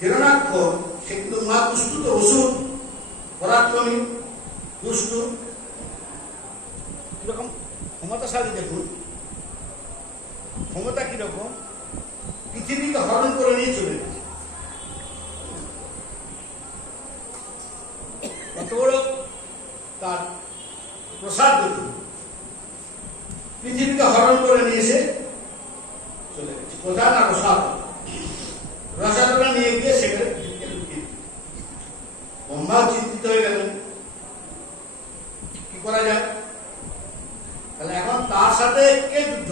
হিরণ্যাক্ষ সে কিন্তু মহাদুষ্টু তো, অসুর, পরাক্রমী, দুষ্টু, কিরকম ক্ষমতাশালী দেখুন। ক্ষমতা কিরকম, পৃথিবীকে হরণ করে নিয়ে চলে গেছে। কত বড় তার প্রসাদ দেখুন, পৃথিবীকে হরণ করে নিয়ে এসে চলে গেছে। কোথায় না রসাদ, রসাদটা নিয়ে গিয়ে সেখানে পৃথিবীকে লুকিয়ে। ব্রহ্মাও চিন্তিত হয়ে গেলেন, কি করা যায়? তাহলে এখন তার সাথে কে যুদ্ধ?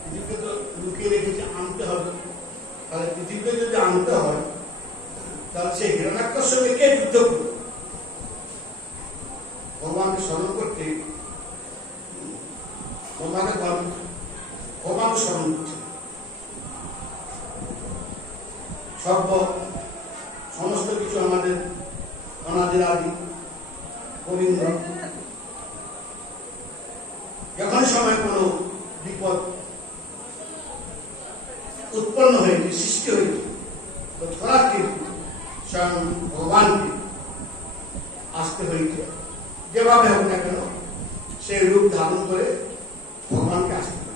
পৃথিবীকে তো লুকিয়ে রেখেছে, আনতে হবে। তাহলে পৃথিবীকে যদি আনতে হয়, তাহলে সেই হিরণ্যাক্ষর সঙ্গে কে যুদ্ধ করবে? ভগবানকে স্মরণ করতে ভগবান স্মরণ করছে। সমস্ত কিছু আমাদের অনাদির আদি গোবিন্দ। যখন সময় কোনো বিপদ উৎপন্ন হয়েছে, সৃষ্টি হয়েছে, তো তৎক্ষণাৎ কিন্তু স্বয়ং ভগবানকে আসতে হয়েছে। যেভাবে হোক না কেন সেই রূপ ধারণ করে ভগবানকে আসতে হবে।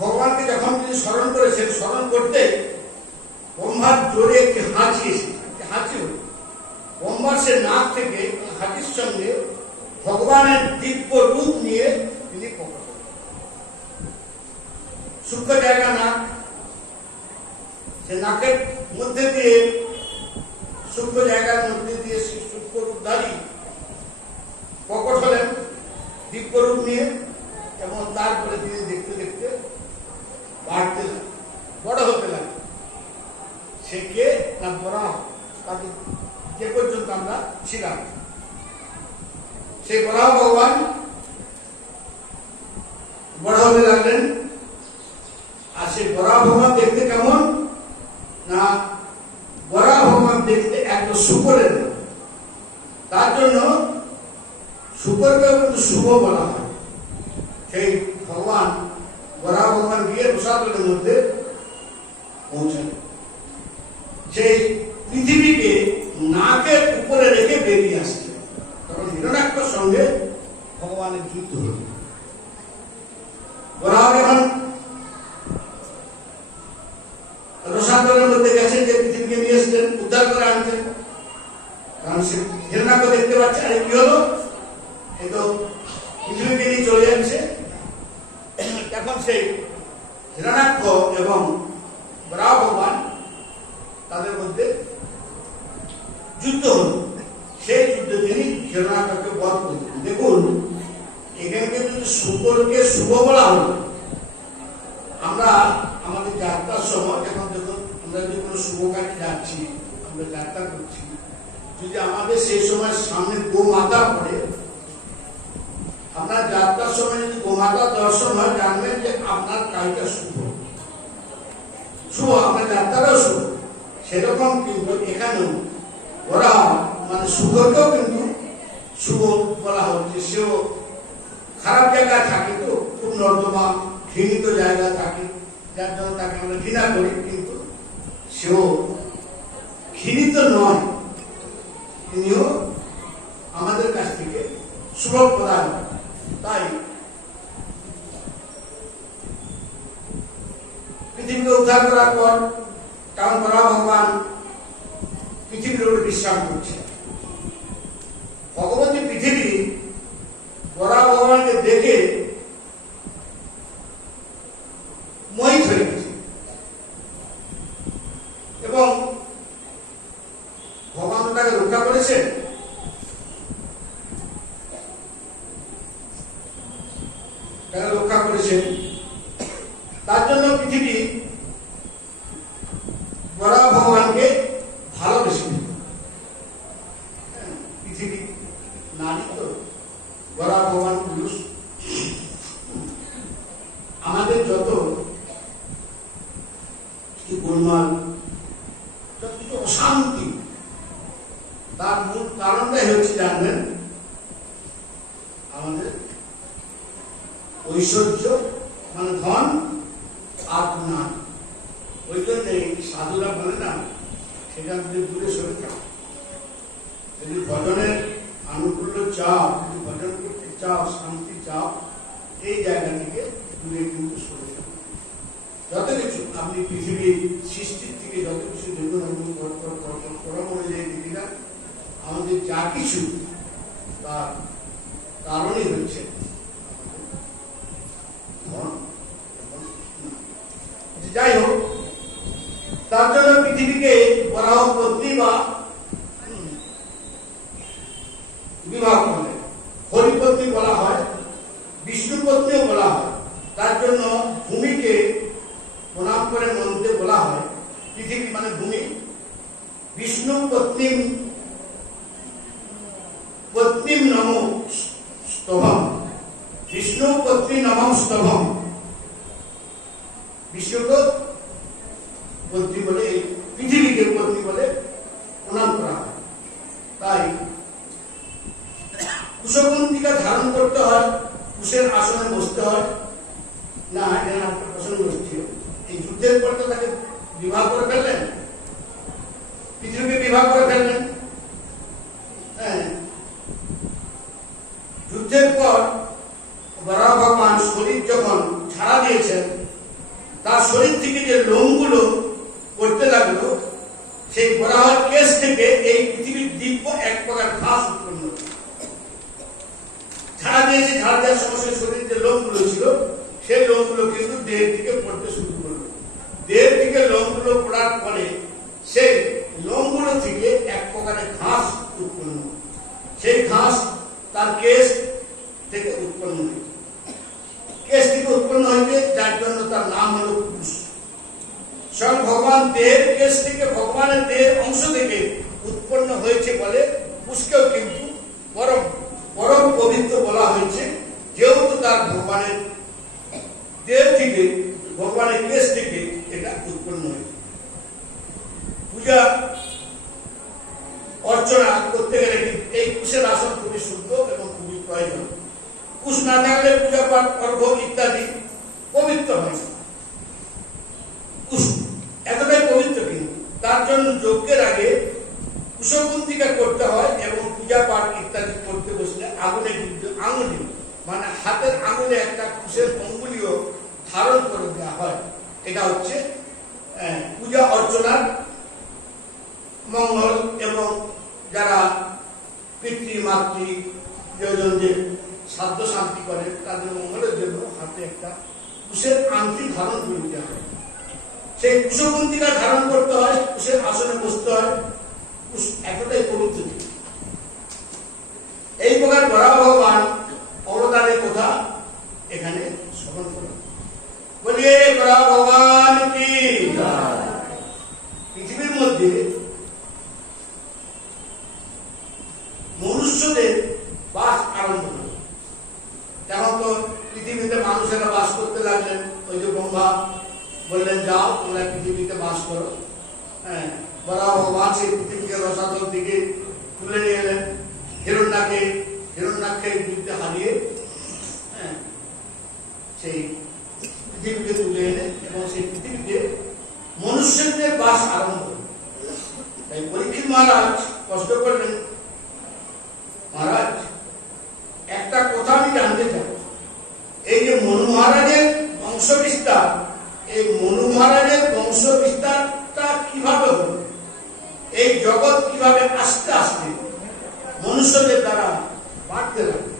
ভগবানকে যখন তিনি স্মরণ করেছেন, স্মরণ করতে ব্রহ্মার জোরে একটি হাঁচি এসেছে, হাঁচি হল। ব্রহ্মার সে নাক থেকে হাঁচির সঙ্গে ভগবানের দিব্য রূপ নিয়ে তিনি প্রকট হলেন। সূক্ষ্ম জায়গা নাক, সে নাকের মধ্যে দিয়ে, সূক্ষ্ম জায়গার মধ্যে দিয়ে সূক্ষ্ম রূপধারী প্রকট হলেন দিব্য রূপ নিয়ে। এবং তারপরে তিনি দেখতে দেখতে বাড়তে লাগলেন, বড় হতে লাগলেন। সে কে না বরাহ, তাকে যে পর্যন্ত আমরা ছিলাম সেই বরাহ ভগবান বড় হতে লাগলেন। আর সেই বরাহ ভগবান দেখতে কেমন না, বরাহ ভগবান দেখতে একদম শুকরের। তার জন্য শুকরকেও কিন্তু শুভ বলা হয়। সেই ভগবান বরাহ ভগবান গিয়ে রসাতলের মধ্যে পৌঁছালেন। সেই পৃথিবীকে নাকের উপরে রেখে বেরিয়ে আসছে। তখন হিরণ্যাক্ষর সঙ্গে ভগবানের যুদ্ধ হল। বরাহ যখন রসাতলের মধ্যে গেছেন, যে পৃথিবীকে নিয়ে এসছেন, উদ্ধার করে আনছেন, কারণ সে হিরণ্যাক্ষ দেখতে পাচ্ছে, আরে কি হলো, এই তো পৃথিবীকে নিয়ে চলে যাচ্ছে। এখন সেই হিরণ্যাক্ষ এবং বরাহ ভগবান তাদের মধ্যে যুদ্ধ হল। সেই যুদ্ধে তিনি হিরণ্যাক্ষকে বধ করলেন। দেখুন, এখানে কিন্তু শুকরকে শুভ বলা হল। আমরা আমাদের যাত্রার সময় যখন আমরা যদি কোনো শুভ কাজে যাচ্ছি, আমরা যাত্রা করছি, যদি আমাদের সেই সময় সামনে গোমাতা পড়ে, আপনার যাত্রার সময় যদি গোমাতা দর্শন হয়, জানবেন যে আপনার কাজটা শুভ, আপনার যাত্রাটাও শুভ। সেরকম কিন্তু এখানেও ওরা মানে শুভকেও কিন্তু শুভ বলা হচ্ছে। সেও খারাপ জায়গায় থাকে, তো খুব নর্দমা ঘৃণিত জায়গায় থাকে, যার জন্য তাকে আমরা ঘৃণা করি, কিন্তু সেও ঘৃণিত নয়, তিনিও আমাদের কাছ থেকে শুভ প্রদান। তাই পৃথিবীকে উদ্ধার করার পর কারণ বরাহ ভগবান পৃথিবীর উপরে বিশ্রাম করছে। ভগবতী পৃথিবী বরাহ ভগবানকে দেখে মোহিত হয়ে গেছে এবং ভগবান তাকে রক্ষা করেছেন। তার জন্য পৃথিবী বরাহ ভগবানকে ভালোবেসে। পৃথিবী নারী তো, বরাহ ভগবান পুরুষ। আমাদের যত গোলমাল, যত কিছু অশান্তি, তার মূল কারণটাই হচ্ছে জানবেন আমাদের ঐশ্বর্য মানে ধন ওই জন্যে সাধুরা বলে না সেখান থেকে দূরে সরে থাকো। যদি ভজনের আনুকূল্য চাও, যদি ভজন করতে চাও, শান্তি চাও, এই জায়গা থেকে দূরে কিন্তু সরে যাও। যত কিছু আপনি পৃথিবীর সৃষ্টির থেকে যত কিছু দেখুন, অনুযায়ী দিদিরা আমাদের যা কিছু তার কারণই হচ্ছে যাই হোক, তার জন্য পৃথিবীকে বরাহ পত্নী বা বিবাহ করে হরিপত্নী বলা হয়, বিষ্ণুপত্নীও বলা হয়। তার জন্য ভূমিকে প্রণাম করে মন্ত্রে বলা হয় পৃথিবী মানে ভূমি। বিষ্ণু পত্নী পত্নী নম স্তভম, বিষ্ণু পত্নী নমঃ স্তভম, বিষ্ণুকে পত্নী বলে, পৃথিবীকে পত্নী বলে প্রণাম করা হয়। তাই কুশকুন্তিকা ধারণ করতে হয়, কুশের আসনে বসতে হয় না। এখানে একটা প্রশ্ন হচ্ছিল, এই যুদ্ধের পর তো তাকে বিবাহ করে ফেললেন, পৃথিবীকে বিবাহ করে ফেললেন। যুদ্ধের পর বরাহ ভগবান শরীর যখন ছাড়া দিয়েছেন, তার শরীর থেকে যে লোমগুলো করতে লাগলো, সেই বরাহর কেশ থেকে এই পৃথিবীর দিব্য এক প্রকার ঘাস উৎপন্ন হচ্ছে। ছাড়া দিয়েছে, ছাড়া দেওয়ার সময় শরীরের যে লোমগুলো ছিল, সেই লোমগুলো কিন্তু দেহের দিকে পড়তে শুরু করলো। দেহের দিকে লোমগুলো পড়ার পরে সেই লোমগুলো থেকে এক প্রকারের ঘাস উৎপন্ন, সেই ঘাস তার কেশ থেকে উৎপন্ন হয়েছে। কেশ থেকে উৎপন্ন হয়েছে, যার জন্য তার নাম হলো কুশ। স্বয়ং ভগবান দেহের কেশ থেকে, ভগবানের দেহের অংশ থেকে উৎপন্ন হয়েছে বলে কুশকেও কিন্তু পরম পরম পবিত্র বলা হয়েছে, যেহেতু তার ভগবানের দেহ থেকে, ভগবানের কেশ থেকে এটা উৎপন্ন হয়েছে। পূজা অর্চনা করতে গেলে এই কুশের আসন খুবই শুদ্ধ এবং খুবই প্রয়োজন। কুশ না থাকলে পূজা পাঠ, অর্ঘ্য ইত্যাদি পবিত্র হয় না। কুশ এতটাই পবিত্র, কিন্তু তার জন্য যজ্ঞের আগে কুশকুন্তিকা করতে হয় এবং পূজা পাঠ ইত্যাদি করতে বসলে আগুনে কিন্তু আঙুলে মানে হাতের আঙুলে একটা কুশের অঙ্গুলিও ধারণ করে দেওয়া হয়। এটা হচ্ছে পূজা অর্চনার মঙ্গল, এবং যারা পিতৃ মাতৃ প্রিয়জনদের সাধ্য শান্তি করে তাদের মঙ্গলের জন্য হাতে একটা কুশের আংটি ধারণ করে দেওয়া হয়। সেই কুশকুন্তিকা ধারণ করতে হয়, কুশের আসনে বসতে হয়। কুশ এতটাই পবিত্র। এই প্রকার বরাহ ভগবান অবতারের কথা এখানে স্মরণ করা। বলিয়ে বরাহ ভগবান কি। পৃথিবীর মধ্যে মনুষ্যদের বাস আরম্ভ হল। তেমন তো পৃথিবীতে মানুষেরা বাস করতে লাগলেন। ওই যে ব্রহ্মা বললেন, যাও তোমরা পৃথিবীতে বাস করো। বরাহ ভগবান সেই পৃথিবীকে রসাতল দিকে তুলে নিয়ে এলেন। হিরণ্যাক্ষের বিরুদ্ধে হারিয়ে সেই পৃথিবীকে তুলে এলেন এবং সেই পৃথিবীতে মনুষ্যদের বাস আরম্ভ হল। তাই পরীক্ষিত মহারাজ কষ্ট করলেন, মহারাজ একটা কথা আমি জানতে চাই, এই যে মনু মহারাজের বংশ বিস্তার, এই মনু মহারাজের বংশ বিস্তারটা কিভাবে হল? এই জগৎ কিভাবে আস্তে আস্তে মনুষ্যদের দ্বারা বাড়তে লাগবে?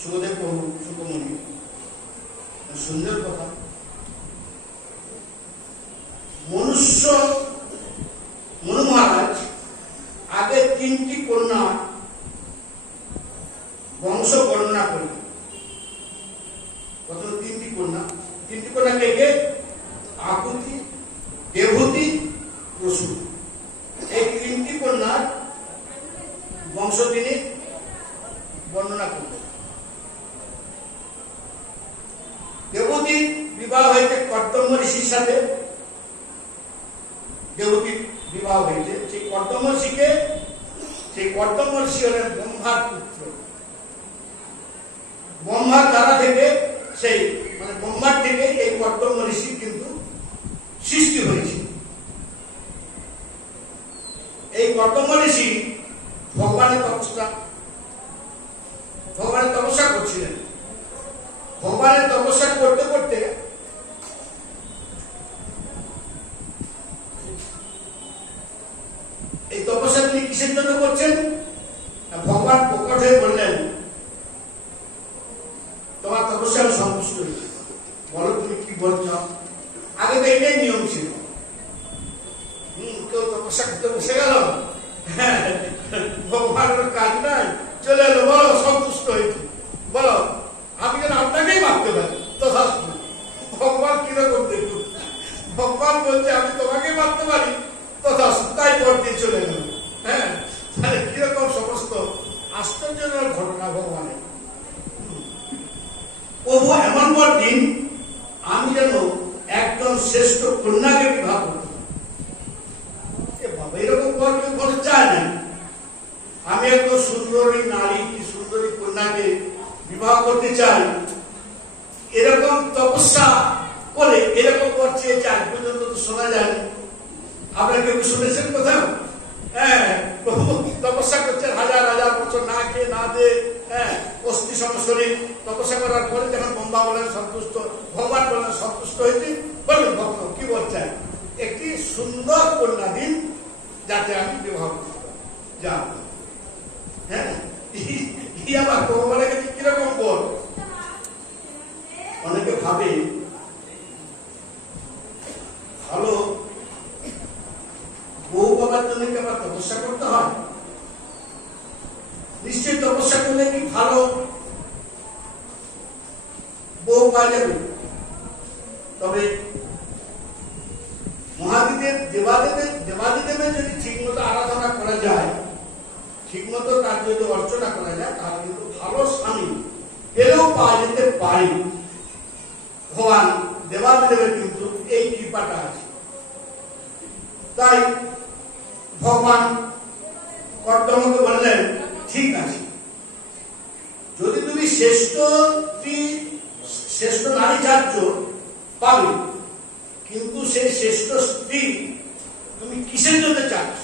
সুখদেব প্রভু সুখমণি সুন্দর কথা। মনু মহারাজ আগে 3টি কন্যা বংশ বর্ণনা করলেন। প্রথম 3টি কন্যা কে কে? আকুতি, দেবহূতি, প্রসূতি। এই 3টি কন্যার বংশ তিনি বর্ণনা করলেন। দেবহূতির বিবাহ হয়েছে কর্দম্য ঋষির সাথে। দেবহূতির বিবাহ হয়েছে সেই কর্দম্য ঋষিকে। সেই কর্দম্য ঋষি হলেন ব্রহ্মার পুত্র। ব্রহ্মার দ্বারা থেকে সেই মানে ব্রহ্মার থেকে এই কর্দম্য ঋষির কিন্তু তিনি কিসের জন্য করছেন? ভগবান প্রকট হয়ে বললেন, তোমার তপস্যা আমি সন্তুষ্ট হয়েছি, বলো তুমি কি বলছ। আগে তো এটাই নিয়ম ছিল, কেউ তপস্যা করতে বসে গেল, ভগবানের কাজ নাই, চলে এলো, বলো সন্তুষ্ট হয়েছে, বলো আমি যেন আপনাকেই মারতে পারি। তথাস্তু। ভগবান কিরকম দেখুন, ভগবান বলছে আমি তোমাকে মারতে পারি, তথাস্তু, তাই পর দিয়ে চলে গেল। হ্যাঁ, তাহলে কিরকম সমস্ত আশ্চর্যজনক ঘটনা ভগবানের। প্রভু এমন পর দিন আমি যেন একজন শ্রেষ্ঠ কন্যাকে বিবাহ করতে পারি। এরকম পর কেউ করে চায় না। আমি একজন সুন্দরী নারী কি সুন্দরী কন্যাকে বিবাহ করতে চাই, এরকম তপস্যা করে এরকম পর চেয়েছে। আজ পর্যন্ত তো শোনা যায়নি। আপনারা কেউ শুনেছেন কোথাও? হ্যাঁ, তপস্যা করছেন হাজার হাজার বছর না খেয়ে না দিয়ে, হ্যাঁ, অস্থি সমশরীর তপস্যা করার পরে যখন ব্রহ্মা বলেন সন্তুষ্ট, ভগবান বলেন সন্তুষ্ট হয়েছে, বলেন ভক্ত কি বলছেন, একটি সুন্দর কন্যা দিন যাতে আমি বিবাহ করতে পারি। যা, হ্যাঁ, আবার ভগবানের কাছে কিরকম বল। অনেকে ভাবে ভালো বউ পাবার জন্য কি আবার তপস্যা করতে হয়? নিশ্চয়ই তপস্যা করলে কি ভালো বউ পাওয়া যাবে। তবে মহাদেবের দেবাদিদেবের যদি ঠিক মতো আরাধনা করা যায়, ঠিক মতো তার যদি অর্চনা করা যায়, তাহলে কিন্তু ভালো স্বামী পেলেও পাওয়া যেতে পারে। ভগবান দেবাদিদেবের কিন্তু এই কৃপাটা আছে। তাই ভগবান কর্দমকে বললেন, ঠিক আছে, যদি তুমি শ্রেষ্ঠ নারী চাচ্ছ পাবে, কিন্তু সেই শ্রেষ্ঠ স্ত্রী তুমি কিসের জন্য চাচ্ছ?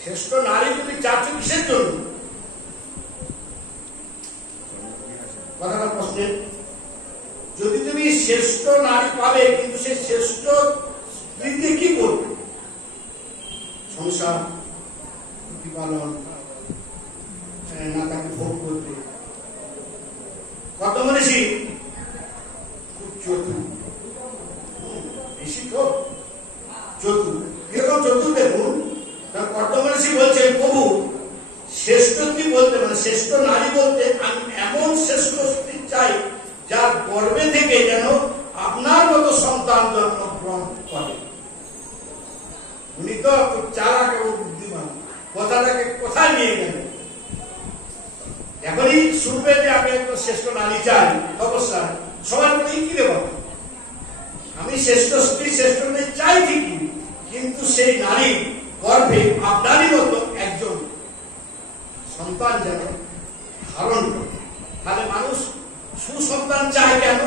শ্রেষ্ঠ নারী তুমি চাচ্ছ কিসের জন্য? কথাটা প্রশ্নের। যদি তুমি শ্রেষ্ঠ নারী পাবে, কিন্তু সেই শ্রেষ্ঠ স্ত্রী দিয়ে কি করবে? সংসার প্রতিপালন, না তাকে ভোগ করবে। কত মনীষী খুব চতুর, বেশি তো চতুর, এরকম চতুর দেখুন। কত মনীষী বলছেন, প্রভু শ্রেষ্ঠ স্ত্রী বলতে, মানে শ্রেষ্ঠ নারী বলতে আমি এমন শ্রেষ্ঠ স্ত্রী চাই যার গর্ভে থেকে যেন আপনার মতো সন্তান জন্মগ্রহণ করে। উনি তো চালাক এবং বুদ্ধিমান, কথাটাকে কোথায় নিয়ে গেলেন। এখনই শুনবে যে আমি একটা শ্রেষ্ঠ নারী চাই, অবস্থা সবাই বলে কি রে বাবা, আমি শ্রেষ্ঠ স্ত্রী শ্রেষ্ঠ নারী চাই ঠিকই, কিন্তু সেই নারী গর্ভে আপনারই মতো একজন সন্তান যেন ধারণ করে। তাহলে মানুষ সুসন্তান চায় কেন?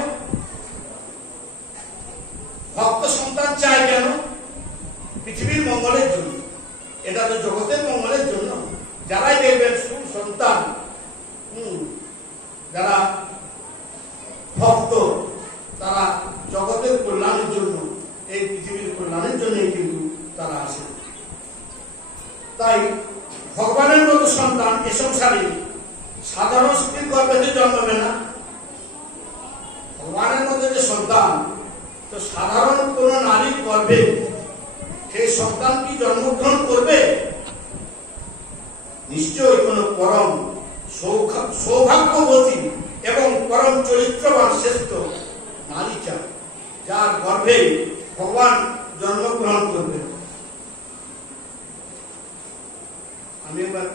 ভক্ত সন্তান চায় কেন? পৃথিবীর মঙ্গলের জন্য, এটা তো জগতের মঙ্গলের জন্য। যারাই দেখবেন সুসন্তান, যারা ভক্ত, তারা জগতের কল্যাণের জন্য, এই পৃথিবীর কল্যাণের জন্যই কিন্তু তারা আসে। তাই ভগবানের মতো সন্তান এ সংসারে সাধারণ স্ত্রীর গর্ভে জন্মাবে না। ভগবানের মতো যে সন্তান, তো সাধারণ কোন নারীর গর্ভে সেই সন্তান কি জন্মগ্রহণ করবে? নিশ্চয়ই কোন পরম সৌভাগ্যবতী এবং পরম চরিত্রবান শ্রেষ্ঠ নারী চায়, যার গর্ভে ভগবান জন্মগ্রহণ করবে। আমি এবার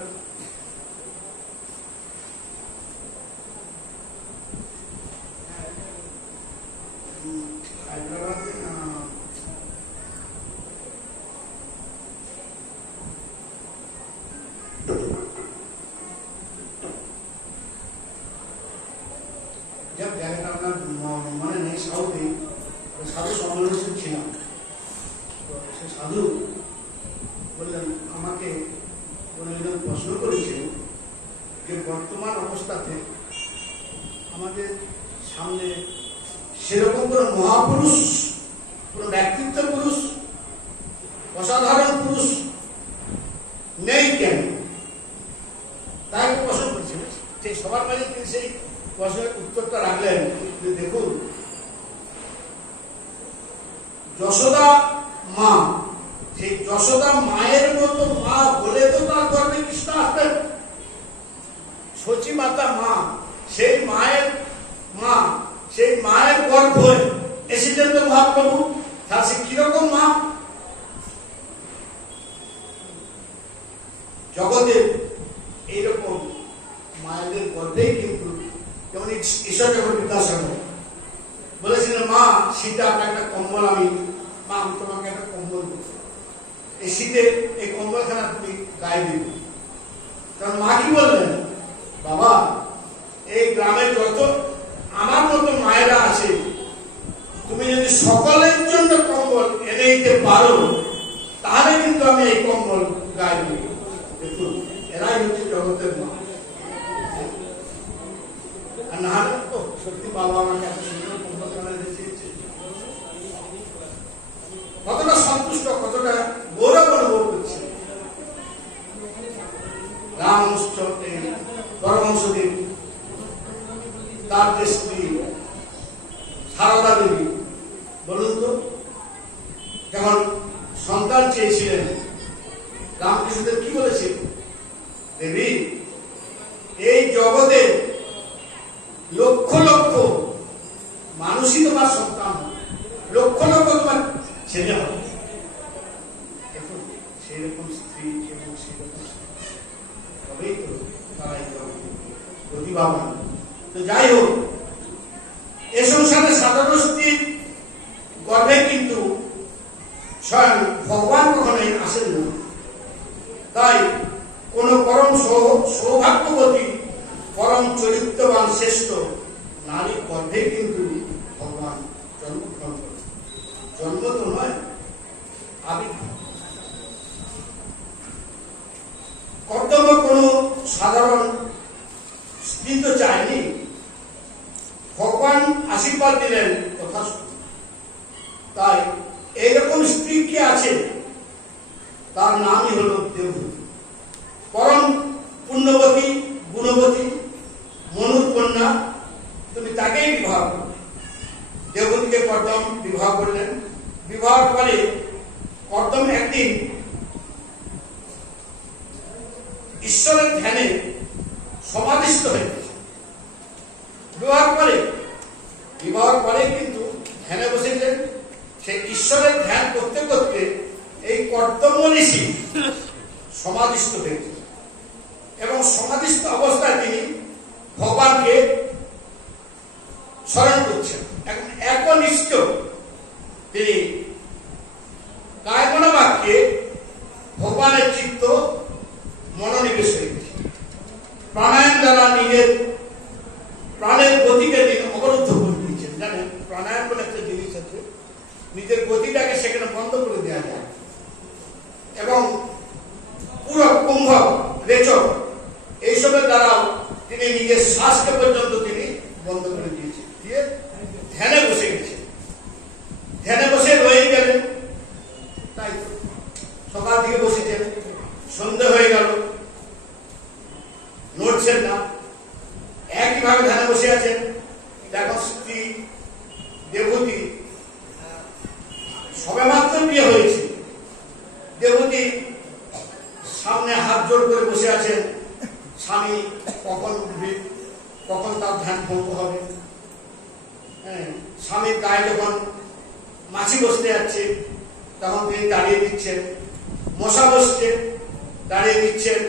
হায়দ্রাবাদে जब জায়গাটা আপনার মনে নেই, সাউথে সাধু সম্মেলন ছিলাম। সে সাধু বললেন, আমাকে প্রশ্ন করেছিল যে বর্তমান অবস্থাতে আমাদের সামনে সেরকম কোন মহাপুরুষ, কোন ব্যক্তিত্ব পুরুষ, অসাধারণ পুরুষ নেই কেন, তাই প্রশ্ন করছিলেন। সেই সবার মাঝে তিনি সেই প্রশ্নের উত্তরটা রাখলেন যে দেখুন, যশোদা মা, সেই যশোদা মায়ের মতো মা বলে তো তার গর্ভে কৃষ্ণ আসবেন। সচী মাতা মা, সেই মায়ের মা, সেই মায়ের গর্ভে এসেছেন তো মহাপ্রভু। তার সে কিরকম মা? জগতে এইরকম মায়েদের গর্ভেই কিন্তু, যেমন ঈশ্বর যখন বিদ্যাসাগর বলেছিলেন, মা শীতে আপনার একটা কম্বল, মা আমি তোমাকে একটা কম্বল দেব, এই শীতে এই কম্বলখানা তুমি গায়ে দিবে। কারণ মা কি বললেন, বাবা এই গ্রামের যত আমার মতো মায়েরা আছে, তুমি যদি সকলের জন্য কম্বল এনে দিতে পারো, তাহলে কিন্তু আমি এই কম্বল গায়ে দিব। দেখুন, এরাই হচ্ছে জগতের মা। আর না হলে তো সত্যি বাবা আমাকে এত সুন্দর কম্বল গায়ে দিয়েছে, কতটা সন্তুষ্ট, কতটা গৌরব অনুভব করছে। রামহংস, পরমহংসদেব, তার যে স্ত্রী সারদা দেবী, বলুন তো, যখন সন্তান চেয়েছিলেন, রামকৃষ্ণদেব কি বলেছে, দেবী এই জগতে লক্ষ লক্ষ মানুষই তোমার সন্তান, লক্ষ লক্ষ তোমার ছেলে হবে। দেখুন সেইরকম স্ত্রী এবং সেইরকম তবেই তো তারাই প্রতিভাবান। তো যাই হোক, এ সংসারে সাধারণ স্ত্রীর গর্ভে কিন্তু স্বয়ং ভগবান কখনোই আসেন না। তাই কোন পরম সৌভাগ্যবতী, পরম চরিত্রবান শ্রেষ্ঠ নারীর গর্ভে কিন্তু ভগবান জন্মগ্রহণ করেন। জন্ম তো নয়, আবির্ভাব। কর্তব্য কোন সাধারণ স্ত্রী তো চায়নি, ভগবান আশীর্বাদ দিলেন কথা। তাই এইরকম স্ত্রী কে আছে, তার নামই হল দেবহূতি। পরম পুণ্যবতী, গুণবতী, মনুর কন্যা, তুমি তাকেই বিবাহ করবে। দেবহূতিকে কর্দম বিবাহ করলেন। বিবাহ পরে কর্দম একদিন ঈশ্বরের ধ্যানে সমাধিস্থ হয়ে গেছে। বিবাহের পরে কিন্তু ধ্যানে বসেছেন। সেই ঈশ্বরের ধ্যান করতে করতে এই কর্দম ঋষি সমাধিস্থ হয়েছে, এবং সমাধিস্থ অবস্থায় তিনি ভগবানকে স্মরণ করছেন। এখন একনিষ্ঠ তিনি কায়মনা বাক্যে ভগবানের চিত্ত মনোনিবেশ হয়েছে। প্রাণায়াম দ্বারা নিজের প্রাণের গতিকে তিনি অবরুদ্ধ করে দিয়েছেন। জানেন, প্রাণায়াম বলে একটা জিনিস আছে, নিজের গতিটাকে সেখানে বন্ধ করে দেওয়া যায়, এবং পুরো কুম্ভ, রেচক এইসবের দ্বারাও তিনি নিজের শ্বাসকে পর্যন্ত তিনি বন্ধ করে দিয়েছেন। দিয়ে ধ্যানে বসে গেছেন। ধ্যানে বসে রয়ে গেলেন। তাই সকাল থেকে বসেছেন, সন্ধ্যা হয়ে গেল, নড়ছেন না, একইভাবে ধ্যানে বসে আছেন। এখন স্ত্রী দেবহূতি সবেমাত্র বিয়ে হয়েছে। দেবহূতি সামনে হাত জোড় করে বসে আছেন। স্বামী কখন উঠবে, কখন তার ধ্যান ভঙ্গ হবে। স্বামীর গায়ে যখন মাছি বসতে যাচ্ছে, তখন তিনি দাঁড়িয়ে দিচ্ছেন। মশা বসছে, দাঁড়িয়ে দিচ্ছেন।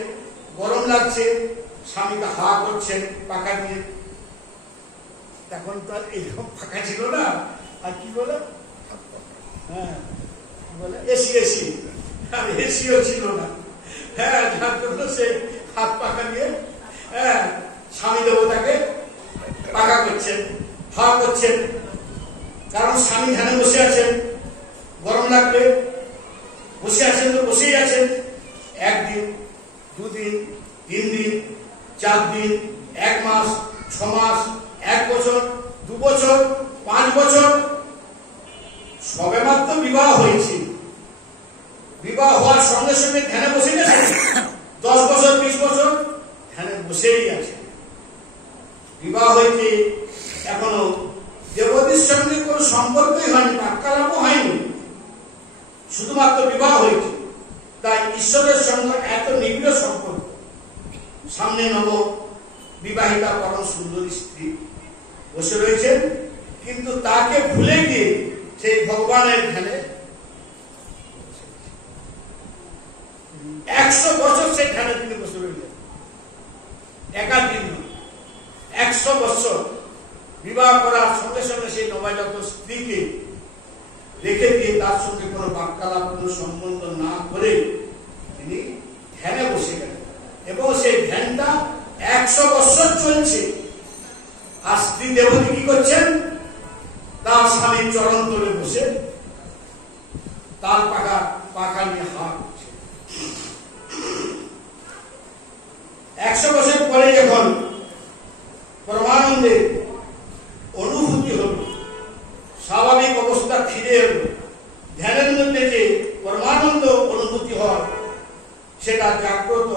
গরম লাগছে, স্বামীকে হা করছেন পাখা দিয়ে। তখন তো আর এইরকম পাখা ছিল না। আর কি বলে, বলে এসি, এসিও ছিল না। যার জন্য সে হাত পাখা দিয়ে স্বামী দেবতাকে পাখা করছেন, হা করছেন। কারণ স্বামী ধ্যানে বসে আছেন, গরম লাগবে। বসে আছেন তো বসেই আছেন। একদিন, দুদিন, 3 দিন, 4 দিন, 1 মাস, 6 মাস, 1 বছর, 2 বছর, 5 বছর। সবেমাত্র বিবাহ হয়েছে। বিবাহ হওয়ার সঙ্গে সঙ্গে ধ্যানে বসে গেছে। বসেই আছে। বিবাহ হইতে এখনো দেবতীর সঙ্গে কোনো সম্পর্কই হয়নি, বাক্যালাপও হয়নি, শুধুমাত্র বিবাহ হয়েছে। তাই ঈশ্বরের সঙ্গে এত নিবিড় সম্পর্ক। সামনে নব বিবাহিতা পরম সুন্দরী স্ত্রী বসে রয়েছেন, কিন্তু তাকে ভুলে গিয়ে সেই ভগবানের ধ্যানে 100 বছর সেই ধ্যানে তিনি বসে রইলেন। একাদিন 100 বছর বিবাহ করার সঙ্গে সঙ্গে সেই নবজাত স্ত্রীকে রেখে দিয়ে তার সঙ্গে কোনো বাক্যালাপ, কোনো সম্বন্ধ না করে তিনি ধ্যানে বসে গেলেন। এবং সেই ধ্যানটা 100 বছর চলছে। আর স্ত্রী দেবতী কি করছেন? তার স্বামীর চরণ তলে বসে তার পাখা নিয়ে হাত করছে। 100 বছর পরে যখন পরমানন্দের অনুভূতি হল, স্বাভাবিক অবস্থা ফিরে এলো, ধ্যানের মধ্যে যে পরমানন্দ অনুভূতি হয় সেটা জাগ্রত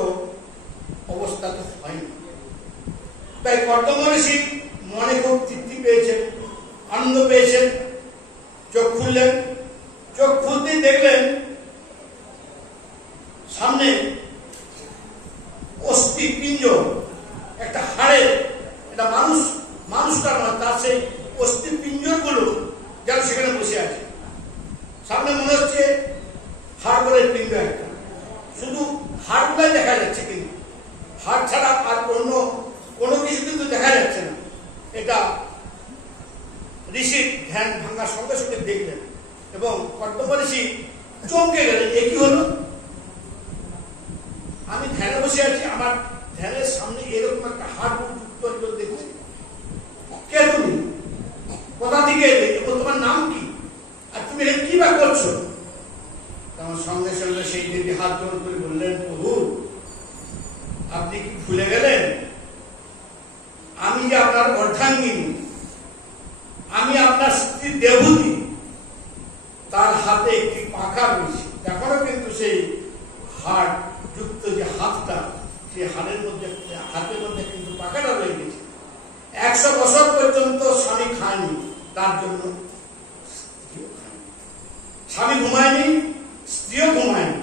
অবস্থাতে হয়নি। তাই কর্দম ঋষি মনে খুব তৃপ্তি পেয়েছেন, আনন্দ পেয়েছেন। চোখ খুললেন, চোখ খুলতেই দেখলেন সামনে অস্থি পিঞ্জ, একটা হাড়ের, এটা মানুষটা নয়, তার সেই অস্থি পিঞ্জর গুলো যেন সেখানে বসে আছে। সামনে মনে হচ্ছে হাড়গোড়ের পিণ্ড একটা, শুধু হাড়গুলাই দেখা যাচ্ছে, কিন্তু হাড় ছাড়া আর কোনো কিছু কিন্তু দেখা যাচ্ছে না। এটা ঋষির ধ্যান ভাঙার সঙ্গে সঙ্গে দেখলেন এবং কর্দম ঋষি চমকে গেলেন। এ কি হলো? আমি ধ্যানে বসে আছি, আমার ধ্যানের সামনে এরকম একটা হাড় যুক্ত দেখছি। কে তুমি? কোথা থেকে এলে এবং তোমার নাম কি? আর তুমি এখানে কি বা করছো? তখন সঙ্গে সঙ্গে সেই দেবী হাত জোড় করে বললেন, প্রভু আপনি কি ভুলে গেলেন আমি যে আপনার অর্ধাঙ্গিনী, আমি আপনার স্ত্রী দেবতী, তার হাতে একটি পাখা রয়েছে। এখনো কিন্তু সেই হাড় যুক্ত যে হাতটা, সেই হাড়ের মধ্যে, হাতের মধ্যে কিন্তু পাখাটা রয়ে গেছে। 100 বছর পর্যন্ত স্বামী খায়নি, তার জন্য স্বামী ঘুমায়নি, স্ত্রীও ঘুমায়নি।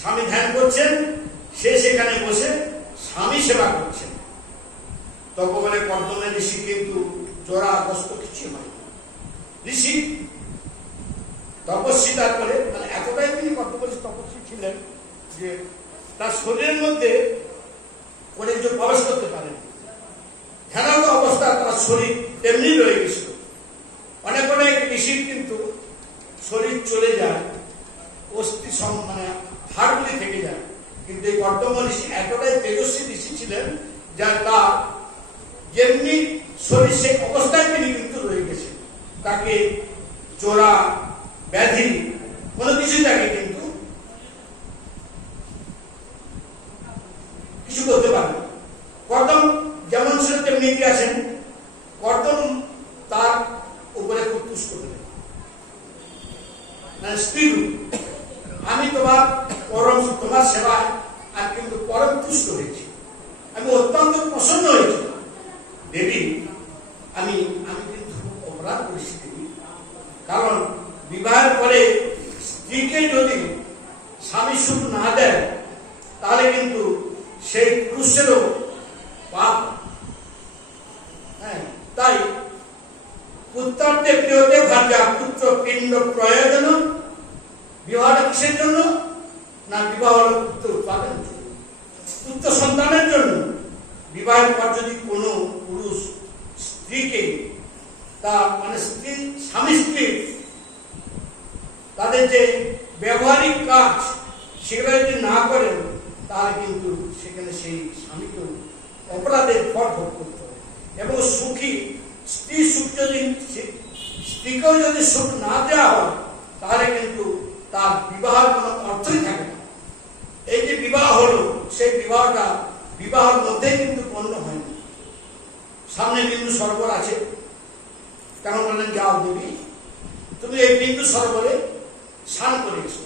স্বামী ধ্যান করছেন, সে সেখানে বসে স্বামী সেবা করছেন। তপবনে কর্দমের ঋষি কিন্তু জোড়া কষ্ট কিছু হয়। ঋষি তপস্বী, তারপরে মানে এতটাই তিনি কর্দম তপস্বী ছিলেন যে তার শরীরের মধ্যে কোনো কিছু প্রবেশ করতে পারেন। ধ্যানাঙ্গ অবস্থা তার শরীর তেমনি রয়ে গেছিল। অনেক ঋষির কিন্তু শরীর চলে যায়, অস্থি মানে হাড়গুলি থেকে যায়, কিন্তু এই কর্দম ঋষি এতটাই তেজস্বী ঋষি ছিলেন যা তার যেমনি শরীর সেই অবস্থায় তিনি কিন্তু রয়ে গেছেন। তাকে জোড়া ব্যাধি কোনো কিছু তাকে কিন্তু কিছু করতে পারে। কর্দম যেমন ছিল তেমনি কি আছেন। কর্দম তার উপরে খুব তুষ্ট হলেন, মানে স্ত্রী, আমি তোমার সেবায় আর কিন্তু পরম তুষ্ট হয়েছি, আমি অত্যন্ত প্রসন্ন হয়েছি। দেবী আমি কিন্তু অপরাধ করেছি দেবী, কারণ বিবাহের পরে স্ত্রীকে যদি স্বামী সুখ না দেয় তাহলে কিন্তু সেই পুরুষেরও পাপ। হ্যাঁ, তাই পুত্রার্থে প্রিয়তে ভার্যা পুত্র পিণ্ড প্রয়োজন। বিবাহটা কিসের জন্য? না, বিবাহ হল পুত্র উৎপাদনের জন্য, পুত্র সন্তানের জন্য। বিবাহের পর যদি কোনো পুরুষ স্ত্রীকে, তার মানে স্বামী স্ত্রী তাদের যে ব্যবহারিক কাজ সেগুলো যদি না করেন তাহলে কিন্তু সেখানে সেই স্বামীকেও অপরাধের ফল ভোগ করতে হবে। এবং সুখী স্ত্রী সুখ যদি, স্ত্রীকেও যদি সুখ না দেওয়া হয় তাহলে কিন্তু তার বিবাহের কোনো অর্থই থাকে না। এই যে বিবাহ হলো, সেই বিবাহটা বিবাহের মধ্যেই কিন্তু পণ্য হয়নি। সামনে বিন্দু সরোবর আছে, কেন বললেন যাও দেবী তুমি এই বিন্দু সরোবরে স্নান করে এসো।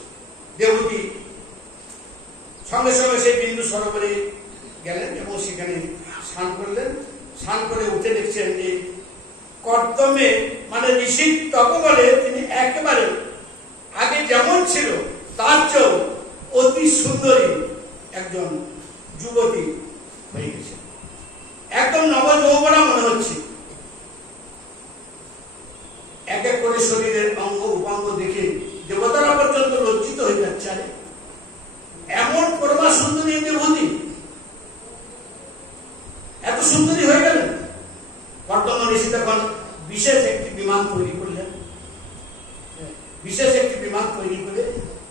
দেবতী সঙ্গে সঙ্গে সেই বিন্দু সরোবরে গেলেন এবং সেখানে স্নান করলেন, স্নান করে উঠে দেখছেন যে কর্দমে মানে ঋষির তপবলে তিনি একেবারে আগে যেমন ছিল তার চেয়েও অতি সুন্দরী একজন যুবতী হয়ে গেছে, একদম নবযৌবনা মনে হচ্ছে। এক এক করে শরীরের অঙ্গ উপাঙ্গ দেখে দেবতারা পর্যন্ত লজ্জিত হয়ে যাচ্ছে। আরে এমন পরমা সুন্দরী দেবতী এত সুন্দরী হয়ে গেলেন। কর্দম ঋষি তখন বিশেষ একটি বিমান তৈরি করলেন, বিশেষ একটি বিমান তৈরি করে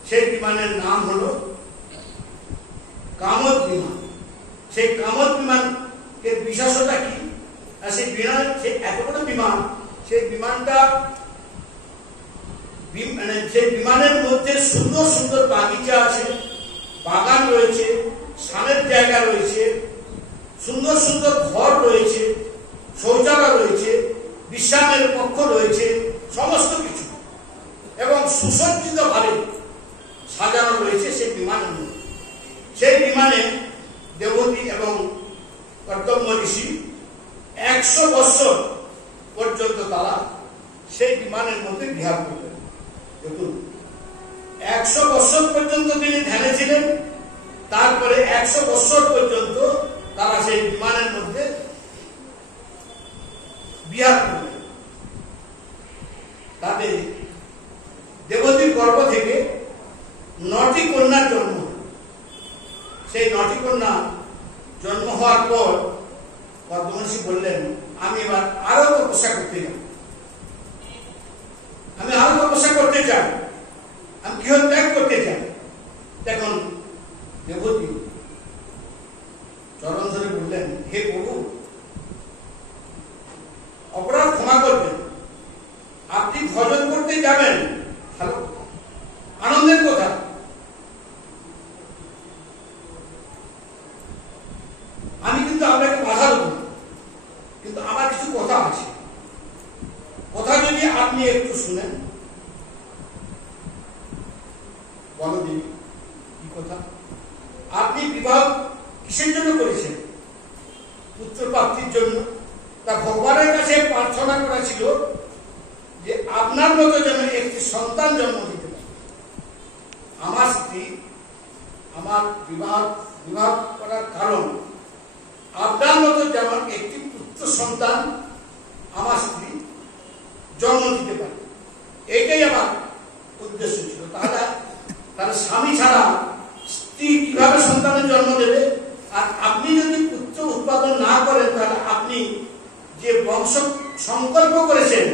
সেই বিমানের নাম হলো কামদ বিমান। সেই কামদ বিমানের বিশেষতা কি? সেই বিমান, সেই এত বড় বিমান, সেই বিমানটা সেই বিমানের মধ্যে সুন্দর সুন্দর বাগিচা আছে, বাগান রয়েছে, স্নানের জায়গা রয়েছে, সুন্দর সুন্দর ঘর রয়েছে, শৌচালয় রয়েছে, বিশ্রামের কক্ষ রয়েছে, সমস্ত কিছু এবং সুসজ্জিত ভাবে সাজানো রয়েছে সেই বিমানের মধ্যে। সেই বিমানে দেবতী এবং কর্দম ঋষি 100 বছর পর্যন্ত তারা সেই বিমানের মধ্যে বিহার করলেন। দেখুন, 100 বছর পর্যন্ত তিনি ধ্যানে ছিলেন, তারপরে 100 বছর পর্যন্ত তারা সেই বিমানের মধ্যে বিহার করলেন। তাদের দেবতীর গর্ভ থেকে 9টি কন্যার জন্ম। সেই 9টি কন্যা জন্ম হওয়ার পর কর্দম ঋষি বললেন, আমি এবার আরো তপস্যা করতে যাব, আমি আরো তপস্যা করতে চাই, আমি গৃহত্যাগ করতে চাই। দেখুন, দেবতী চরণ ধরে বললেন, হে প্রভু, অপরাধ ক্ষমা করবেন, আপনি ভজন করতে যাবেন, ভালো আনন্দের কথা, আমি কিন্তু আপনাকে বাধা দেব, কিন্তু আমার কিছু কথা আছে, কথা যদি আপনি একটু শুনেন। বলো দেবী, কি কথা? আপনি বিবাহ কিসের জন্য করেছেন? পুত্র প্রাপ্তির জন্য। তা ভগবানের কাছে প্রার্থনা করা ছিল যে আপনার মতো যেন একটি সন্তান জন্ম দিতে পারে। আমার স্ত্রী, আমার বিবাহ করার কারণ আপনার মতো যেমন একটি পুত্র সন্তান আমার স্ত্রী জন্ম দিতে পারে, এটাই আমার উদ্দেশ্য ছিল। তাহলে স্বামী ছাড়া স্ত্রী কিভাবে সন্তানের জন্ম দেবে? আর আপনি যদি পুত্র উৎপাদন না করেন, তাহলে আপনি যে বংশ সংকল্প করেছেন,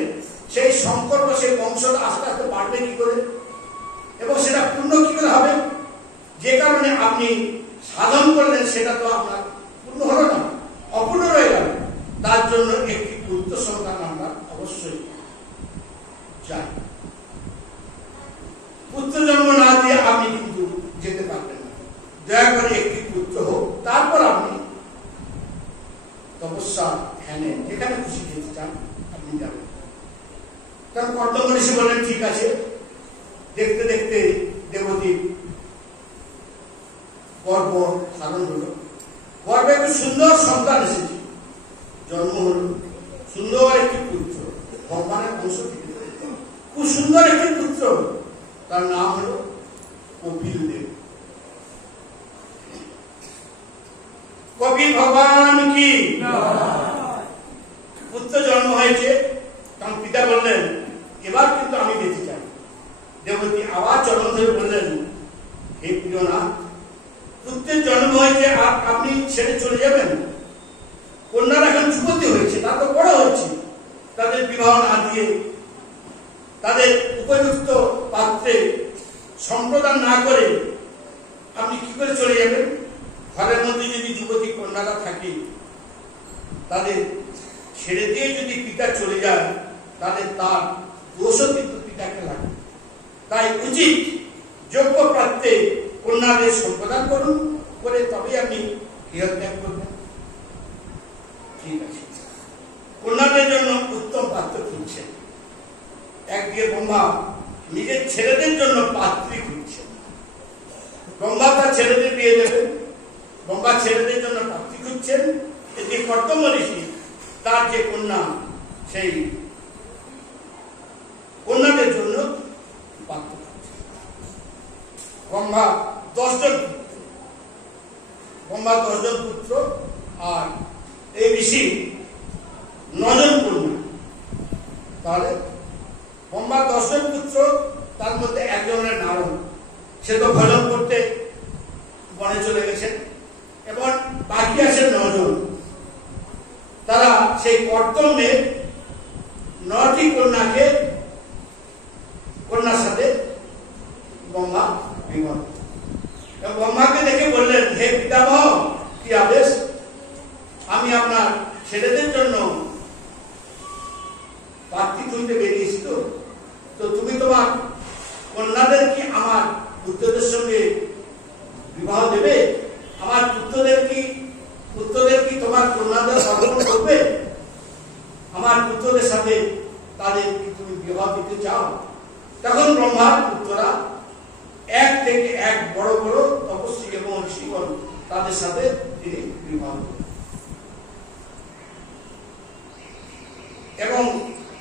সেই সংকল্প, সেই বংশটা আস্তে আস্তে বাড়বে কি করে এবং সেটা পূর্ণ কি করে হবে? যে কারণে আপনি সাধন করলেন সেটা তো আপনার পূর্ণ হলো না, অপূর্ণ রয়ে গেল। তার জন্য একটি পুত্র সন্তান আমরা অবশ্যই চাই। পুত্র জন্ম না দিয়ে আপনি কিন্তু যেতে পারবেন না। দয়া করে একটি পুত্র হোক, তারপর আপনি তপস্যা ধ্যানে যেখানে খুশি যেতে চান আপনি যাবেন। কারণ কর্দম ঋষি বললেন, ঠিক আছে। দেখতে দেখতে দেবতীর গর্ভ ধারণ হলো, গর্ভে একটি সুন্দর সন্তান এসেছে, জন্ম হলো, সুন্দর একটি পুত্র, ভগবানের বংশ থেকে খুব সুন্দর একটি পুত্র, তার নাম হলো কপিল দেব। কপিল ভগবান কি পুত্র জন্ম হয়েছে। তখন পিতা বললেন, এবার কিন্তু আমি বেঁচে চাই। দেবতী আবার চরণ ধরে বললেন, হে প্রিয়নাথ, পুত্রের জন্ম হয়েছে, আপনি ছেড়ে চলে যাবেন? কন্যারা এখন যুবতী হয়েছে, তার তো বড় হয়েছে, তাদের বিবাহ না দিয়ে, তাদের উপযুক্ত পাত্রে সম্প্রদান না করে আপনি কি করে চলে যাবেন? ঘরের মধ্যে যদি যুবতী কন্যারা থাকে, তাদের ছেড়ে দিয়ে যদি পিতা চলে যায়, তাহলে তার দোষও কিন্তু পিতাকে লাগে। তাই উচিত যোগ্য প্রাপ্তে কন্যাদের সম্প্রদান করুন, করে তবে আপনি গৃহত্যাগ করবেন। ঠিক আছে, কন্যাদের জন্য উত্তম পাত্র খুঁজছেন। একদিকে ব্রহ্মা নিজের ছেলেদের জন্য পাত্রী খুঁজছেন। ব্রহ্মা তার ছেলেদের বিয়ে দেবেন, ব্রহ্মা ছেলেদের জন্য পাত্রী খুঁজছেন যে কর্দম ঋষি তার যে কন্যা, সেই কন্যাদের জন্য পাত্র ব্রহ্মা 10 জন পুত্র, আর এই ঋষি 9 জন কন্যা। তাহলে ব্রহ্মা 10 জন পুত্র, তার মধ্যে একজনের নারদ, সে তো ভজন করতে বনে চলে গেছেন, এবং বাকি আছে 9 জন। তারা সেই কর্তব্যে 9টি কন্যার সাথে ব্রহ্মা বিবাহ। ব্রহ্মাকে দেখে বললেন, হে পিতামহ, কি আদেশ? আমি আপনার ছেলেদের জন্য পাত্রী খুঁজতে বেরিয়েছি, তো তুমি তোমার কন্যাদের কি আমার পুত্রদের সঙ্গে বিবাহ দেবে? আমার পুত্রদের কি তোমার কন্যাদের অর্পণ করবে? আমার পুত্রদের সাথে তাদের কি তুমি বিবাহ দিতে চাও? তখন ব্রহ্মার পুত্ররা এক থেকে এক বড় বড় তপস্বী এবং ঋষিগণ, তাদের সাথে তিনি বিবাহ করেন। এবং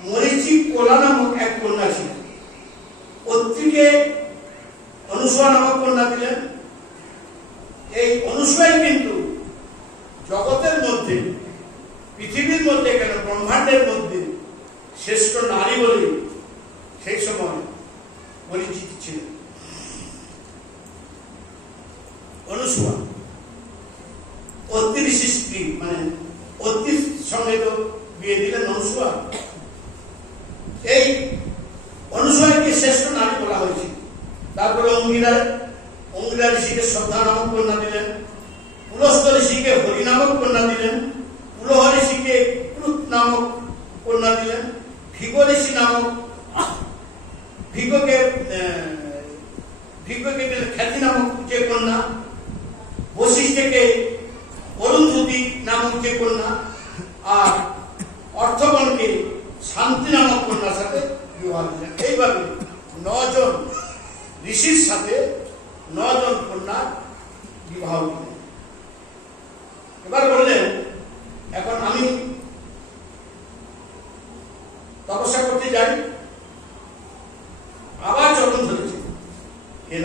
মরীচি কোলা নামক এক কন্যা ছিল, অত্রিকে অনুসূয়া নামক কন্যা দিলেন। এই অনুসূয়াই কিন্তু জগতের মধ্যে, পৃথিবীর মধ্যে, কেন ব্রহ্মাণ্ডের মধ্যে শ্রেষ্ঠ নারী বলে সেই সময় পরিচিত ছিলেন। অনুসূয়া অত্রি ঋষির স্ত্রী, মানে অত্রির সঙ্গে তো বিয়ে দিলেন অনুসূয়া। এই অনুসূয়াকে শ্রেষ্ঠ নারী বলা হয়েছে। তারপরে অঙ্গিরা ঋষিকে শ্রদ্ধা নামক কন্যা দিলেন, পুলস্ত ঋষিকে হরি নামক কন্যা দিলেন, পুলহ ঋষিকে ক্রুত নামক কন্যা দিলেন, ভিগ ঋষি নামক ভিগকে দিলেন খ্যাতি নামক যে কন্যা, বশিষ্ঠকে অরুন্ধতী নামক যে কন্যা, আর অর্থগণকে শান্তি নামক কন্যার সাথে বিবাহ দিলেন। এইভাবে 9 জন ঋষির সাথে 9 জন কন্যার বিবাহ দিলেন। এবার বললেন, এখন আমি তপস্যা করতে যাই। আবার যখন ধরেছে,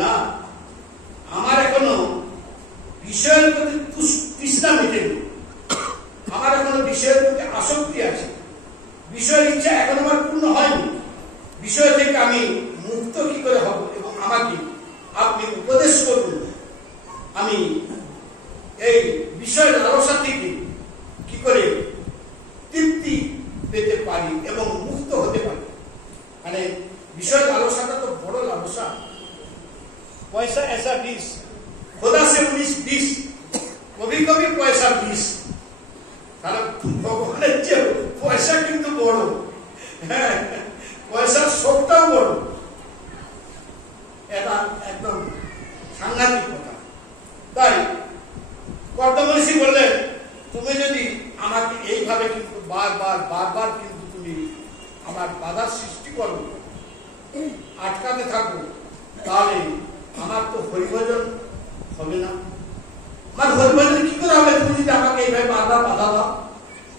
না, আমার এখনো বিষয়ের প্রতি তৃষ্ণা মেটেনি, আমার এখনো বিষয়ের প্রতি আসক্তি আছে, বিষয়ের ইচ্ছা এখন আমার পূর্ণ হয়নি। বিষয় থেকে আমি মুক্ত কি করে হব, এবং আমাকে আপনি উপদেশ করুন, আমি এই বিষয়ের লালসা থেকে কি করে তৃপ্তি পেতে পারি এবং মুক্ত হতে পারি। মানে বিষয়ের লালসাটা তো বড় লালসা। পয়সা ऐसा বিষ, খোদা সে 19 বিষ, কবি কবি পয়সা বিষ। তাহলে ভগবানের যে পয়সা কিন্তু বড়, হ্যাঁ, পয়সার শোকটাও বড়। এটা একদম সাংঘাতিক কথা। তাই কর্দম ঋষি বললেন, তুমি যদি আমাকে এইভাবে কিন্তু বারবার কিন্তু তুমি আমার বাধার সৃষ্টি করো, আটকাতে থাকো, তাহলে আমার তো হরিভজন হবে না। আমার হরিভজন কি করে হবে? তুমি যদি আমাকে এইভাবে বারবার বাধা দাও,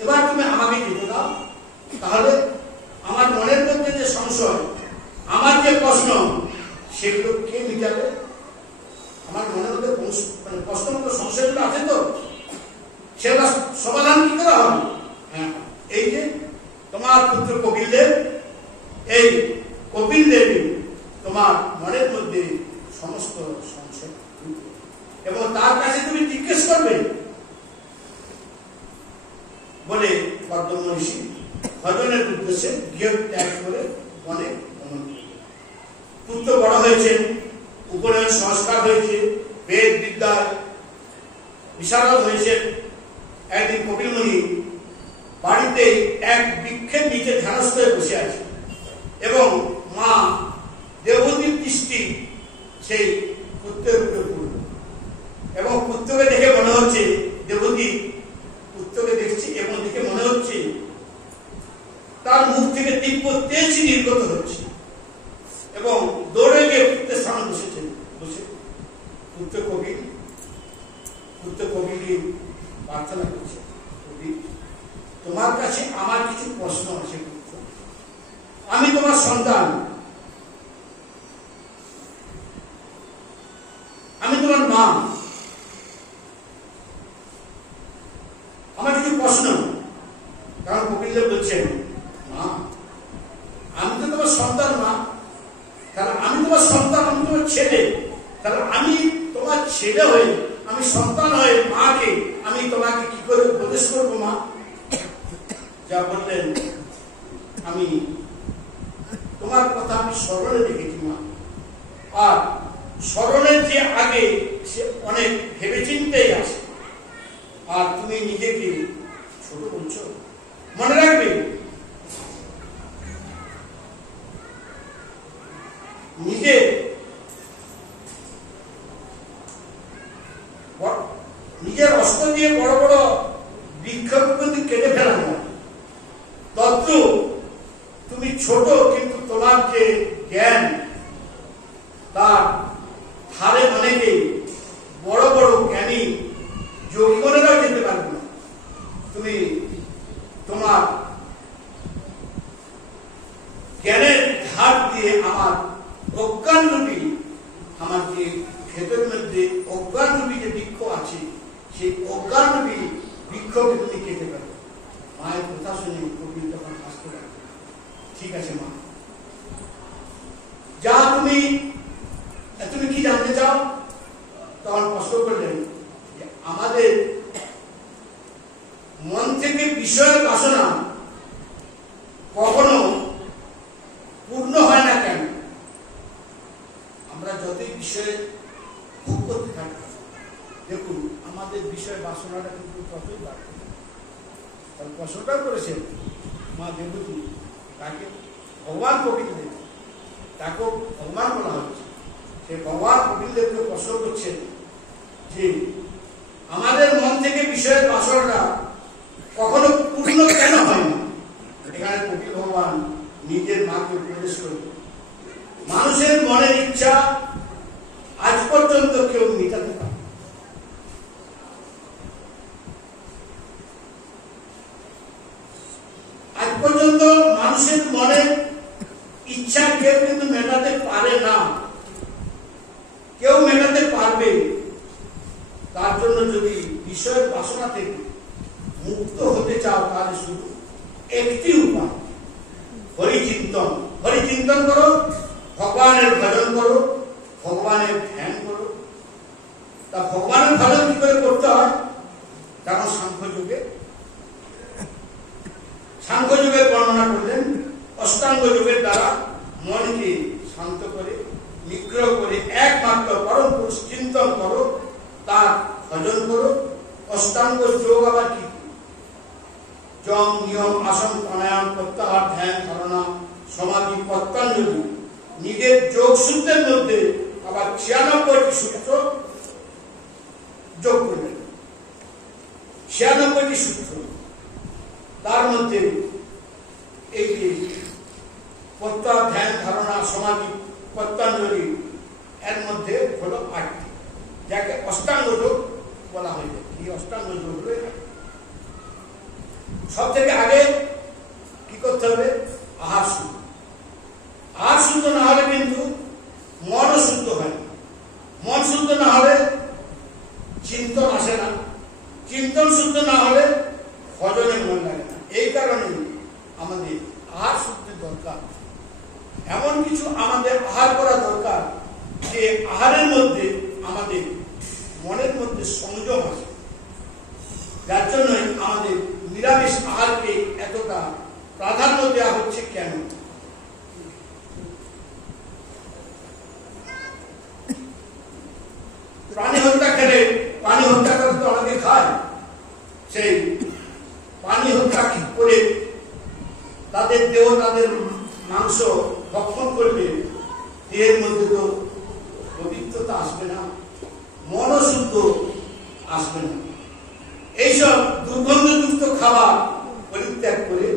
এবার তুমি আমাকে যেতে দাও, তাহলে আমার মনের মধ্যে যে সংশয়, আমার যে প্রশ্ন, সেগুলো কে মিটাবে? আমার মনের মধ্যে প্রশ্নগুলো, সংশয়গুলো আছে, তো সেটা সমাধান কি করা হবে? হ্যাঁ, এই যে তোমার পুত্র কপিলদেব, এই কপিলদেবী তোমার মনের মধ্যে সমস্ত সংশয়, এবং তার কাছে তুমি জিজ্ঞেস করবে বলে কর্দম ঋষি ভজনের উদ্দেশ্যে গৃহ ত্যাগ করে বনে গমন করলেন। পুত্র বড় হয়েছেন, উপনয়ন সংস্কার হয়েছে, বেদ বিদ্যায় বিশারদ হয়েছেন। একদিন কপিলমুনি বাড়িতে এক বৃক্ষের নিচে ধ্যানস্থ হয়ে বসে আছে, এবং মা দেবতীর দৃষ্টি সেই পুত্রের উপরে পড়ল, এবং পুত্রকে দেখে মনে হচ্ছে, দেবতী পুত্রকে দেখছি এবং দেখে মনে হচ্ছে তার মুখ থেকে তীব্র তেজ নির্গত হচ্ছে, এবং দৌড়ে গিয়ে পুত্রের সামনে বসেছেন। বসে পুত্র কবির প্রার্থনা করছে, ছেলে, তাহলে আমি তোমার ছেলে হয়ে, আমি সন্তান হয়ে মাকে আমি তোমাকে কি করে উপদেশ করবো? মা যা বললেন, আমি তোমার কথা আমি স্মরণে রেখেছি মা, আর স্মরণের যে আগে সে অনেক ভেবেচিন্তেই আছে, আর তুমি নিজেকে ছোট বলছো। মনে রাখবে, নিজের অস্ত্র দিয়ে বড় বড় বৃক্ষকে কিন্তু কেটে ফেলা যায়, তত তুমি ছোট, কিন্তু তোমার যে জ্ঞান তার ধারে অনেকেই বড় বড় জ্ঞানী যোগীগণেরাও যেতে পারবে না। তুমি তোমার জ্ঞানের ধার দিয়ে আমার অজ্ঞানরূপী, আমার যে ভেতরের মধ্যে অজ্ঞানরূপী যে বৃক্ষ আছে, সেই অজ্ঞানরূপী বৃক্ষকে তুমি কেটে পারবে। মায়ের কথা শুনে কবির তখন হাসতে লাগবে। ঠিক আছে মা, যা তুমি কি জানতে চাও? তখন প্রশ্ন করলেন যে আমাদের মন থেকে বিষয়ের বাসনা কখনো পূর্ণ হয় না কেন? আমরা যতই বিষয়ে ভোগ করতে থাকি, দেখুন আমাদের বিষয় বাসনাটা কিন্তু ততই বাড়বে। তার প্রশ্নটা করেছেন মা দেবতী, তাকে ভগবান কপিল দেব, তাকেও ভগবান বলা হচ্ছে। সে ভগবান কপিল দেবকে প্রশ্ন করছেন যে আমাদের মন থেকে বিষয়ের বাসনাটা কখনো পূর্ণ কেন হয় না? এখানে কপিল ভগবান নিজের মাকে উপদেশ করবে, মানুষের মনের ইচ্ছা আজ পর্যন্ত কেউ মেটাতে পারে। আজ পর্যন্ত মানুষের মনের ইচ্ছা কেউ কিন্তু মেটাতে পারে না। কেউ মেটাতে পারবে, তার জন্য যদি বিষয়ের বাসনা থেকে মুক্ত হতে চাও, তাহলে শুধু একটি উপায়, হরিচিন্তন। হরিচিন্তন করো, ভগবানের ভজন করো, ভগবানের ধ্যান করো। তা ভগবানের ভজন কি করে করতে হয়? যেমন সাংখ্য যুগের বর্ণনা করলেন, অষ্টাঙ্গ যুগের দ্বারা মনকে শান্ত করে, নিগ্রহ করে একমাত্র পরম পুরুষ চিন্তন করো, তার ভজন করো। অষ্টাঙ্গ যোগ আবার কি? যম, নিয়ম, আসন, প্রাণায়াম, প্রত্যাহার, ধ্যান, ধারণা, সমাধি, পতঞ্জলি। নিজের যোগ সূত্রের মধ্যে আবার 96টি সূত্র যোগ করলেন। 96টি সূত্র, তার মধ্যে এই যে প্রত্যাহার, ধ্যান, ধারণা, সমাধি, পতঞ্জলি, এর মধ্যে হলো 8টি, যাকে অষ্টাঙ্গ যোগ বলা হয়। এই অষ্টাঙ্গ যোগ সব থেকে আগে কি করতে হবে? আহার শুদ্ধ। আহার শুদ্ধ না হলে কিন্তু মন শুদ্ধ হয় না। মন শুদ্ধ না হলে চিন্তন আসে না। চিন্তন শুদ্ধ না হলে ভজনে মন লাগে না। এই কারণে আমাদের আহার শুদ্ধের দরকার। এমন কিছু আমাদের আহার করা দরকার যে আহারের মধ্যে আমাদের মনের মধ্যে সংযম আসে। যার জন্যই আমাদের নিরামিষ আহারকে এতটা প্রাধান্য দেওয়া হচ্ছে। কেন? প্রাণী হত্যা খেলে, প্রাণী হত্যা করে তো অনেকে খায়, সেই প্রাণী হত্যা করে তাদের দেহ, তাদের মাংস ভক্ষণ করলে দেহের মধ্যে তো পবিত্রতা আসবে না, মনশুদ্ধ আসবে না। এইসব দুর্গন্ধযুক্ত খাবার পরিত্যাগ করে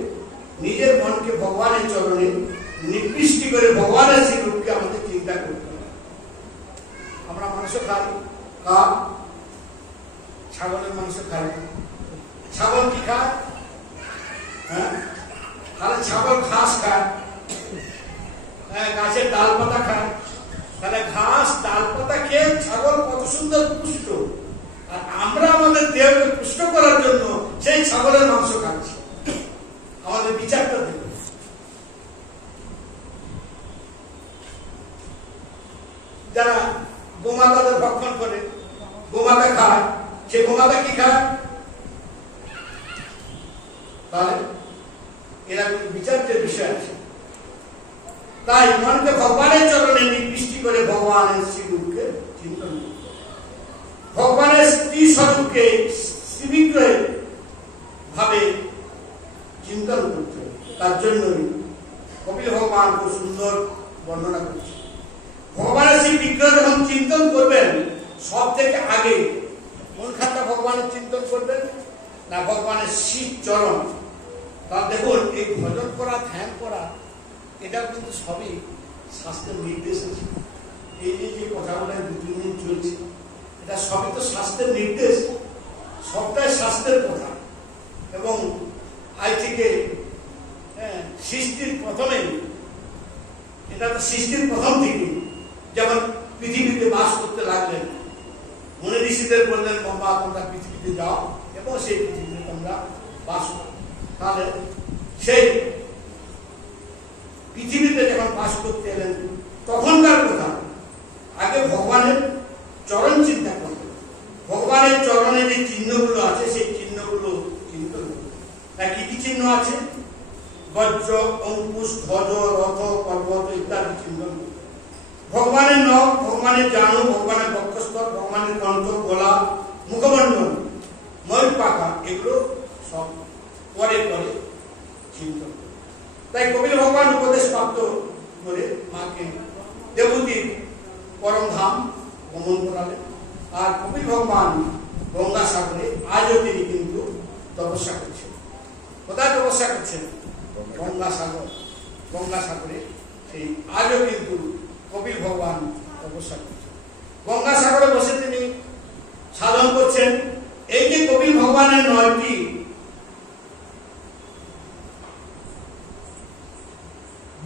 নিজের মনকে ভগবানের চরণে নিবৃষ্টি করে ভগবানের শ্রীরূপকে আমাদের চিন্তা করতে হবে। আমরা মাংস খাই, ছাগলের মাংস খাই। ছাগল কি খায়? হ্যাঁ, তাহলে ছাগল ঘাস খায়, গাছের ডাল পাতা খায়। তাহলে ঘাস ডাল পাতা খেয়ে ছাগল কত সুন্দর পুষ্ট, আর আমরা আমাদের দেহকে পুষ্ট করার জন্য সেই ছাগলের মাংস খাচ্ছি। আমাদের বিচারটা দেব। যারা গোমাতাদের ভক্ষণ করে, গোমাতা খায়, সে গোমাতা কি খায়? তাহলে এরা বিচার্যের বিষয় আছে। তাই মনকে ভগবানের চরণে নিবৃষ্টি করে ভগবানের শ্রীরূপকে চিন্তন করতে, ভগবানের স্ত্রী স্বরূপকে শ্রীবিগ্রহের ভাবে চিন্তন করতে। তার জন্যই কপিল ভগবান খুব সুন্দর বর্ণনা করছে। ভগবানের সেই বিগ্রহ যখন চিন্তন করবেন, সব থেকে আগে কোনখানটা ভগবানের চিন্তন করবেন? না, ভগবানের শিব চরণ। তা দেখুন, এই ভজন করা, ধ্যান করা, এটা কিন্তু সবই শাস্ত্রের নির্দেশ আছে। এই যে কথাগুলো 2-3 দিন চলছে, এটা সবই তো শাস্ত্রের নির্দেশ, সবটাই শাস্ত্রের কথা। এবং আজ থেকে সৃষ্টির প্রথমে, এটা তো সৃষ্টির প্রথম থেকে যেমন পৃথিবীতে বাস করতে লাগলেন, মুনি ঋষিদের বললেন বাবা তোমরা পৃথিবীতে যাও এবং সেই পৃথিবীতে তোমরা বাস করো। তাহলে সেই পৃথিবীতে যখন বাস করতে এলেন, তখনকার কথা আগে ভগবানের চরণ চিন্তা করতেন। ভগবানের চরণে যে চিহ্নগুলো আছে, সেই চিহ্নগুলো চিন্তা করতেন। কি কি চিহ্ন আছে? বজ্র, অঙ্কুশ, ধ্বজ, রথ, পর্বত ইত্যাদি চিহ্ন। ভগবানের নখ, ভগবানের জানু, ভগবানের বক্ষস্থল, ভগবানের কণ্ঠ, গলা, মুখমণ্ডল, ময়ূর পাখা, এগুলো সব পরে পরে চিন্তন। তাই কপিল ভগবান উপদেশ প্রাপ্ত করে মাকে দেবতীর পরম ধাম গমন করালেন। আর কপিল ভগবান গঙ্গাসাগরে আজও তিনি কিন্তু তপস্যা করছেন। কোথায় তপস্যা করছেন? গঙ্গাসাগরে সেই আজও কিন্তু কপিল ভগবান তপস্যা করছেন। গঙ্গাসাগরে বসে তিনি সাধন করছেন। এই যে কপিল ভগবানের 9টি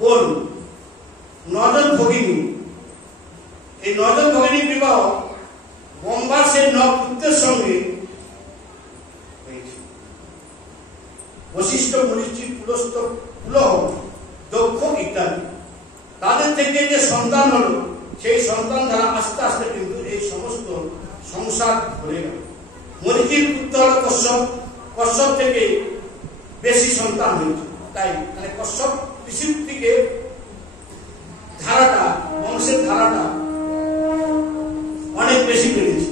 বোন, 9 জন ভগিনী, এই 9 জন ভগিনীর বিবাহ গঙ্গার সেই 9 পুত্রের সঙ্গে হয়েছে। বশিষ্ঠ, মরীচি, পুলস্ত, পুলহ, দক্ষ ইত্যাদি। তাদের থেকে যে সন্তান হলো, সেই সন্তান দ্বারা আস্তে আস্তে কিন্তু এই সমস্ত সংসার ভরে গেল। মরীচির পুত্র হল কশ্যপ, কশ্যপ থেকে বেশি সন্তান হয়েছে। তাই মানে কশ্যপ ঋষির থেকে ধারাটা, বংশের ধারাটা অনেক বেশি বেড়েছে।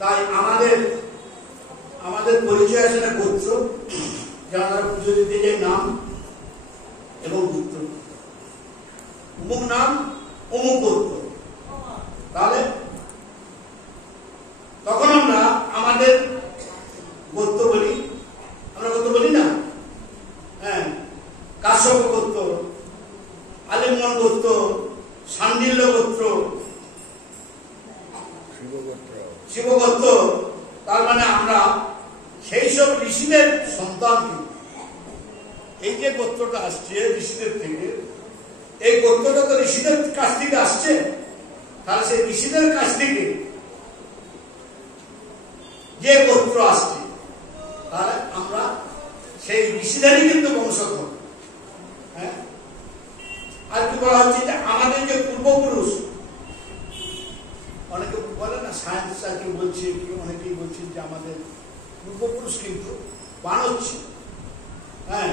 তাই আমাদের পরিচয় আছে না গোত্র, যারা পুজো দিতে যায় নাম এবং গোত্র, অমুক নাম অমুক গোত্র। তাহলে তখন আমরা আমাদের গোত্র বলি, আমরা গোত্র বলি না? হ্যাঁ, কাশ্যপ গোত্র, আলিঙ্গন গোত্র, শাণ্ডিল্য গোত্র, শিবগোত্র। তার মানে আমরা সেই সব ঋষিদের সন্তান। এই যে গোত্রটা আসছে ঋষিদের থেকে, এই গোত্রটা তো ঋষিদের কাছ থেকে আসছে। তাহলে সেই ঋষিদের কাছ থেকে যে গোত্র আসছে, তাহলে আমরা সেই ঋষিদেরই কিন্তু বংশধর। হ্যাঁ, আর কি বলা হচ্ছে যে আমাদের যে পূর্বপুরুষ, অনেকে বলে না, সায়েন্স আর কি বলছে, অনেকেই বলছে যে আমাদের পূর্বপুরুষ কিন্তু বানর ছিল। হ্যাঁ,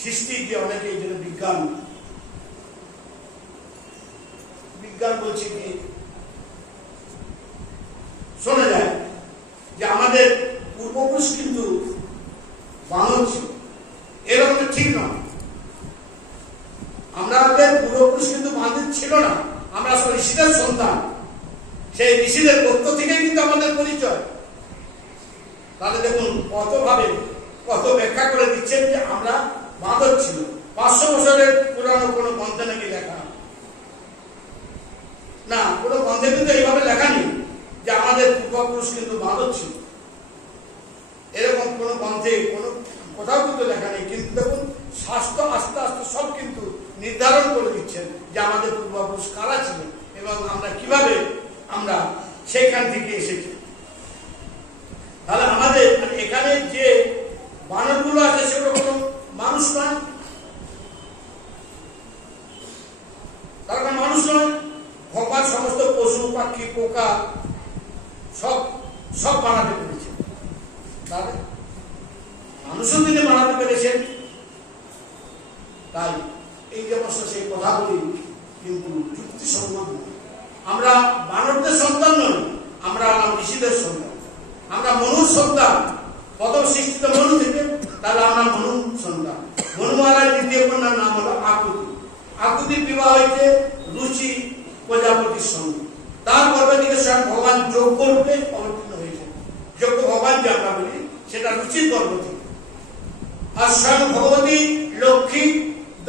সৃষ্টি যে অনেকেই যেটা বিজ্ঞান বলছে কি শোনা যায় যে আমাদের পূর্বপুরুষ কিন্তু বানর ছিল। এরকম ঠিক নয়। আমাদের পূর্বপুরুষ কিন্তু বানর ছিল না, আমরা আসলে ঋষিদের সন্তান। সেই ঋষিদের গোত্র থেকেই কিন্তু আমাদের পরিচয়। তাহলে দেখুন কত ব্যাখ্যা করে দিচ্ছেন যে আমরা বাঁদর ছিল। 500 বছরের পুরানো কোনো গ্রন্থে নাকি লেখা না, কোনো গ্রন্থে কিন্তু এইভাবে লেখা নেই যে আমাদের পূর্বপুরুষ কিন্তু বাঁদর ছিল। এরকম কোনো গ্রন্থে কোনো কোথাও কিন্তু লেখা নেই। কিন্তু দেখুন, শাস্ত্র আস্তে আস্তে সব কিন্তু নির্ধারণ করে দিচ্ছেন যে আমাদের পূর্বপুরুষ কারা ছিলেন এবং আমরা কিভাবে আমরা সেইখান থেকে এসেছি। তাহলে আমাদের এখানে যে বানরগুলো আছে সেগুলো কোনো মানুষ নয়, তার কারণ মানুষ নয়। ভগবান সমস্ত পশু পাখি পোকা সব সব বানাতে পেরেছেন, তাহলে মানুষও তিনি বানাতে পেরেছেন। তাই এই যে অবশ্য সেই কথাগুলি কিন্তু যুক্তিসঙ্গত। আমরা বানরদের সন্তান নই, আমরা ঋষিদের সন্তান, আমরা মনুর সন্তান। প্রথম সৃষ্টিত মনু থেকে, তাহলে আমরা মনু সন্তান। মনু মহারাজ দ্বিতীয় কন্যার নাম হলো আকুতি। আকুতির বিবাহ হয়েছে রুচি প্রজাপতির সঙ্গে। তার গর্ভে থেকে স্বয়ং ভগবান যজ্ঞ রূপে অবতীর্ণ হয়েছে। যজ্ঞ ভগবান যে আমরা বলি সেটা রুচির গর্ভ থেকে। আর স্বয়ং ভগবতী লক্ষ্মী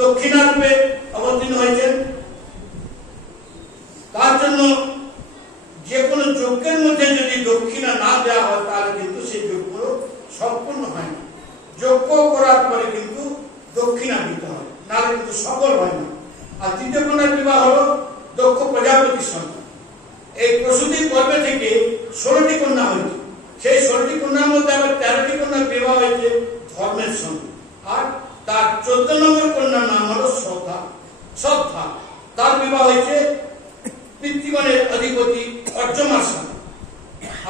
দক্ষিণা রূপে অবতীর্ণ হয়েছেন। তার জন্য যে কোনো যজ্ঞের মধ্যে যদি দক্ষিণা না দেওয়া হয় তাহলে কিন্তু সেই যজ্ঞ সম্পূর্ণ হয় না। যজ্ঞ করার পরে কিন্তু দক্ষিণা দিতে হয়, নাহলে কিন্তু সফল হয় না। আর তৃতীয় কন্যার বিবাহ হলো দক্ষ প্রজাপতির সঙ্গে। এই প্রসূতির গর্ভে থেকে 16টি কন্যা হয়েছে। সেই 16টি কন্যার মধ্যে আবার 13টি কন্যার বিবাহ হয়েছে ধর্মের সঙ্গে। আর তার 14 নম্বর কন্যার নাম হলো শ্রদ্ধা। শ্রদ্ধা তার বিবাহ হয়েছে পিতৃগণের অধিপতি অর্জমার সঙ্গে।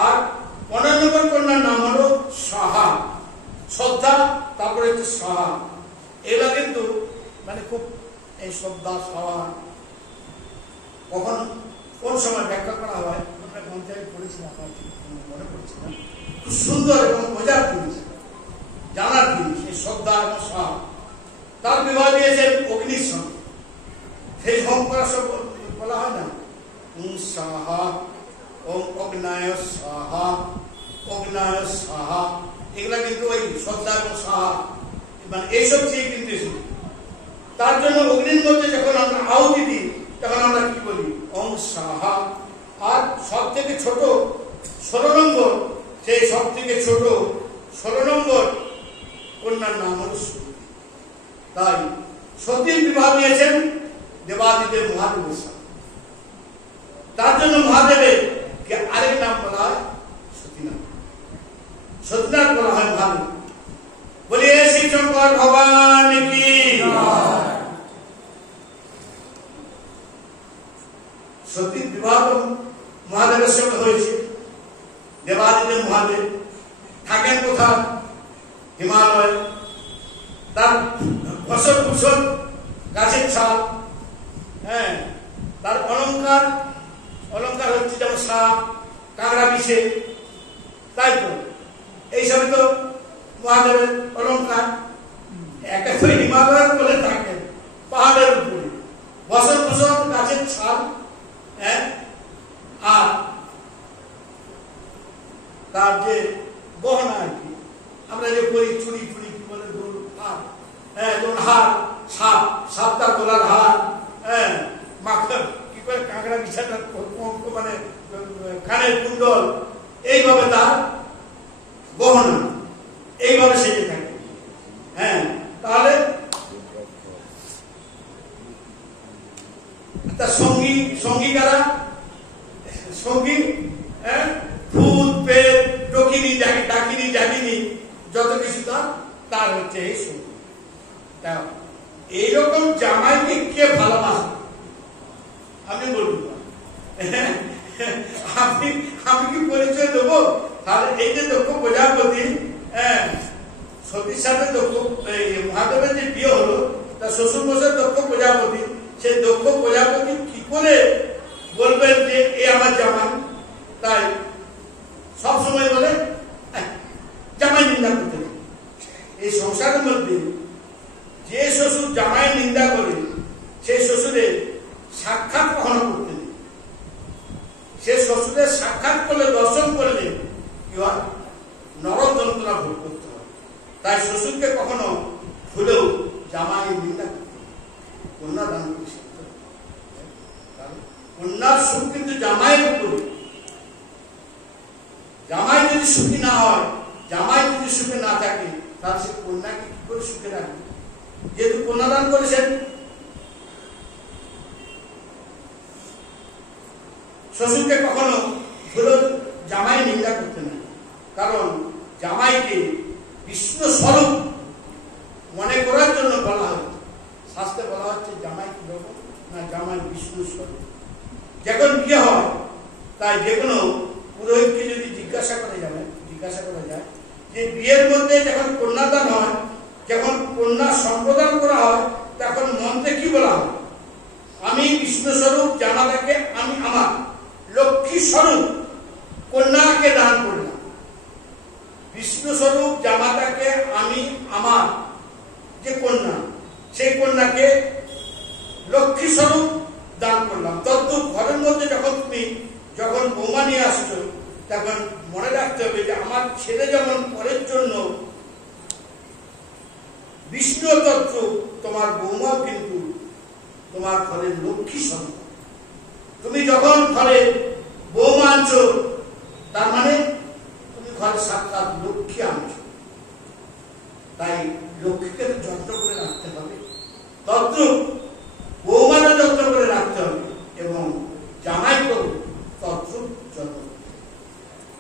আর 15 নম্বর কন্যার নাম হলো সাহা। শ্রদ্ধা, তারপরে হচ্ছে সাহা। এগুলা কিন্তু মানে খুব এই শ্রদ্ধা সাহা কখন কোন সময় ব্যাখ্যা করা হয় আমরা গ্রন্থে পড়েছিলাম, মনে পড়ছে না। খুব সুন্দর এবং মজার জিনিস, জানার জিনিস এই শ্রদ্ধা এবং সাহা। তার বিবাহ দিয়েছেন অগ্নির সঙ্গে। সেই হোম করা সব বলা হয় না, সাহা ওম অগ্নায় সাহা, অগ্নায় সাহা। এগুলা কিন্তু ওই শ্রদ্ধা এবং সাহা মানে এইসব চেয়ে কিন্তু এসেছে। তার জন্য অগ্নির মধ্যে যখন আমরা আহুতি দিই তখন আমরা কি বলি, ওম সাহা। আর সব থেকে ছোট 16 নম্বর, সেই সব থেকে ছোট 16 নম্বর কন্যার নাম হল সতী। তাই সতীর বিবাহ দিয়েছেন দেবাদিদেব মহাদেবের সাথে। তার জন্য মহাদেবের আরেক নাম বলা হয় সতীনাথ। সতীনাথ বলা হয় মহাদেব। বলিয়ে শ্রী শঙ্কর ভগবান কি। সতীর বিবাহ মহাদেবের সঙ্গে হয়েছে। দেবাদিদেব মহাদেব থাকেন কোথাও হিমালয়। তার ফসল ফুসল গাছের ছাল, হ্যাঁ। তার অলঙ্কার, অলঙ্কার হচ্ছে যেমন সাপ কাঁকড়া বিষে, তাই তো এইসবই তো মহাদেবের অলঙ্কার। একেবারে হিমালয়ের বলে থাকেন পাহাড়ের উপরে, ফসল ফুসল গাছের ছাল, হ্যাঁ। আর তার যে গহনা আর কি আমরা যে করি চুরি ফুড়ি কি বলে হার, হ্যাঁ, যেমন হার, সাপ, সাপটার গলার হার, হ্যাঁ, মাখা কি করে কাঁকড়া বিছাটা মানে কানের কুণ্ডল, এইভাবে তার গহনা এইভাবে সেজে থাকে, হ্যাঁ। তাহলে তার সঙ্গী, সঙ্গী কারা? সঙ্গী, হ্যাঁ, ভূত প্রেত ডকিনি ডাকিনি জাগিনি যত কিছু তার হচ্ছে এই সঙ্গী। এইরকম জামাইকে কে ভালোবাসে আপনি বলুন। আমি কি পরিচয় দেবো? তাহলে এই যে দক্ষ প্রজাপতি, হ্যাঁ, সতীর সাথে দক্ষ মহাদেবের যে বিয়ে হলো, তার শ্বশুর মশাই দক্ষ প্রজাপতি। সেই দক্ষ প্রজাপতি কি করে বলবেন যে এ আমার জামাই? তাই সবসময় বলে জামাই নিন্দা করতে। এই সংসারের মধ্যে যে শ্বশুর জামাই নিন্দা করে সেই শ্বশুরের সাক্ষাৎ কখনো করতে নেই। সে শ্বশুরের সাক্ষাৎ করলে, দর্শন করলে কি হয়, নরক যন্ত্রণা ভোগ করতে হয়। তাই শ্বশুরকে কখনো ভুলেও জামাই নিন্দা করতে হবে। কন্যা দান করে শিখতে হবে। কন্যার সুখ কিন্তু জামাইয়ের উপরে। জামাই যদি সুখী না হয়, জামাই যদি সুখে না থাকে, তাহলে সে কন্যাকে কি করে সুখে রাখবে? যেহেতু কন্যাদান করেছেন, শ্বশুরকে কখনো ভুলো জামাই নিন্দা করতে না, কারণ জামাইকে বিষ্ণু স্বরূপ মনে করার জন্য বলা হয়। শাস্ত্রে বলা হচ্ছে জামাই কি রকম না, জামাই বিষ্ণু স্বরূপ। যখন বিয়ে হয়, তাই যে কোনো পুরোহিতকে যদি জিজ্ঞাসা করা যায় যে বিয়ের মধ্যে যখন কন্যাদান হয়, যখন কন্যা সম্প্রদান করা হয়, তখন মন্ত্রে কি বলা হয়? আমি বিষ্ণু স্বরূপ জামাতাকে আমি আমার লক্ষ্মী স্বরূপ কন্যাকে দান করলাম। বিষ্ণু স্বরূপ জামাতাকে আমি আমার যে কন্যা, সেই কন্যাকে লক্ষ্মী স্বরূপ দান করলাম। তদ্রূপ ঘরের মধ্যে যখন বৌমা নিয়ে আসছো, তখন মনে রাখতে হবে যে আমার ছেলে যেমন পরের জন্য বিষ্ণু তদ্রূপ তোমার বৌমাও কিন্তু তোমার ঘরের লক্ষ্মী স্বরূপ। তুমি যখন ঘরে বৌমা আনছো, তার মানে তুমি ঘরে সাক্ষাৎ লক্ষ্মী আনছো। তাই লক্ষ্মীকে যত্ন করে রাখতে হবে, তদ্রূপ বৌমারও যত্ন করে রাখতে হবে এবং জামাইকেও তদ্রূপ যত্ন।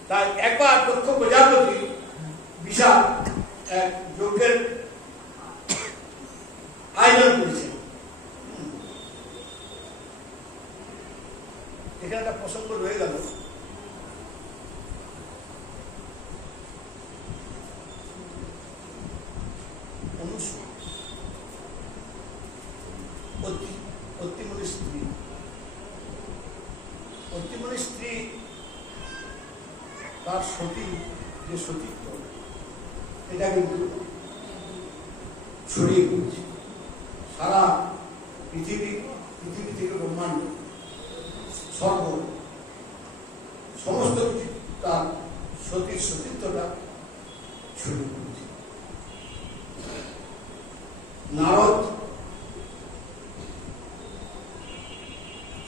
তাই একবার দক্ষ প্রজাপতি বিশাল এক যজ্ঞের আয়োজন করেছে। এখানে একটা প্রসঙ্গ রয়ে গেল। অত্রিমণির স্ত্রী তার সতী যে সতীত্ব, এটা কিন্তু ছড়িয়ে পড়ছে সারা পৃথিবী থেকে ব্রহ্মাণ্ড, স্বর্গ, সমস্ত কিছু তার সতীর সতীত্বটা ছড়িয়ে পড়ছে। নারদ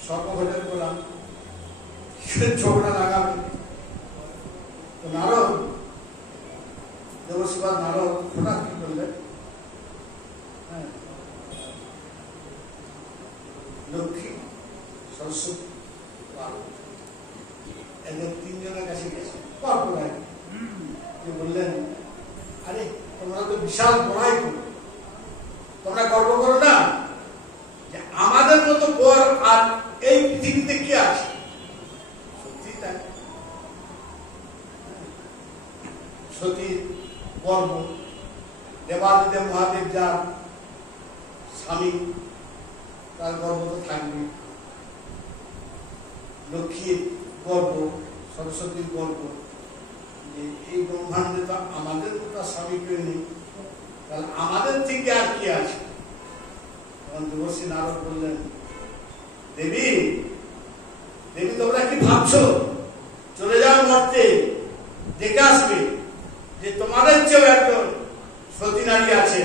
সর্বঘটের বললাম ঝগড়া লাগাবে, তো নারদ দেবশিবাদ নারদ হঠাৎ কি করলেন, লক্ষ্মী সরস্বতী এদের তিনজনের কাছে গেছে, বললেন আরে তোমরা তো বিশাল বড়াই করো, তোমরা গর্ব করো না যে আমাদের মতো বর আর এই পৃথিবীতে কি আছে? সত্যি তাই, সতী গর্ব, দেবাদিদেব মহাদেব যার স্বামী, তার গর্ব তো থাকবে। লক্ষ্মীর গর্ব, সরস্বতীর গর্ব, যে এই ব্রহ্মাণ্ডে তো আমাদের তো তার স্বামী কেউ নেই, তাহলে আমাদের থেকে আর কি আছে? তখন দেবশ্রী নারদ বললেন, দেবী তোমরা কি ভাবছো? চলে যাও মর্তে, দেখে আসবে যে তোমাদের চেয়েও একজন সতী নারী আছে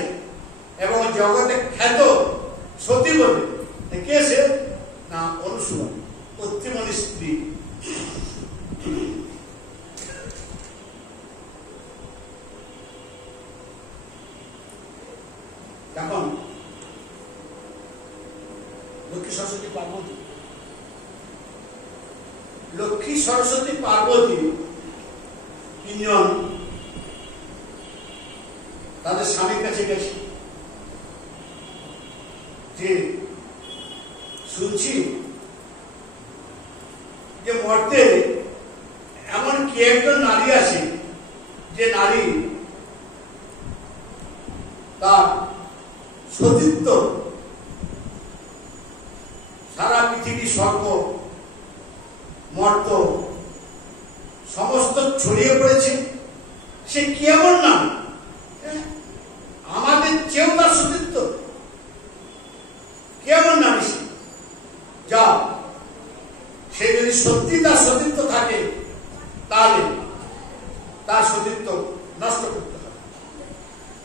এবং জগতে খ্যাত সতী বলে। কে সে? না, অনুসূয়া, অত্রিমণির স্ত্রী। এখন লক্ষ্মী সরস্বতী পার্বতী তিনজন তাদের স্বামীর কাছে গেছে যে শুনছি যে মর্তে এমন কি একজন নারী আছে যে নারী তার সতীত্ব সারা পৃথিবী, স্বর্গ, মর্ত সমস্ত ছড়িয়ে পড়েছে। সে কি এমন নাম? আমাদের চেয়েও তার সতীত্ব, কেমন নারী সে? যা সে যদি সত্যি তার সতীত্ব থাকে, তাহলে তার সতীত্ব নষ্ট করতে হবে।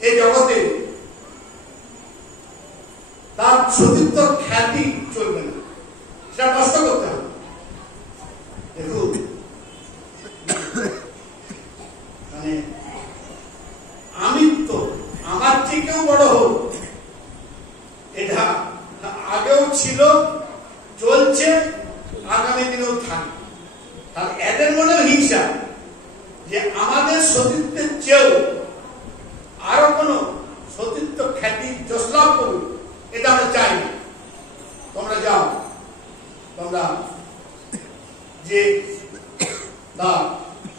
এই জগতে তার সতীত্ব খ্যাতি চলবে না, সেটা নষ্ট করতে হবে। দেখুন, মানে আমি তো আমার থেকেও বড় হোক, এটা আগেও ছিল, চলছে, আগামী দিনেও থাকে। তাহলে এদের মনেও হিংসা যে আমাদের সতীত্বের চেয়েও আরো কোনো সতীত্ব খ্যাতি যশ লাভ করুক, এটা আমরা চাই না। তোমরা যাও, তোমরা যে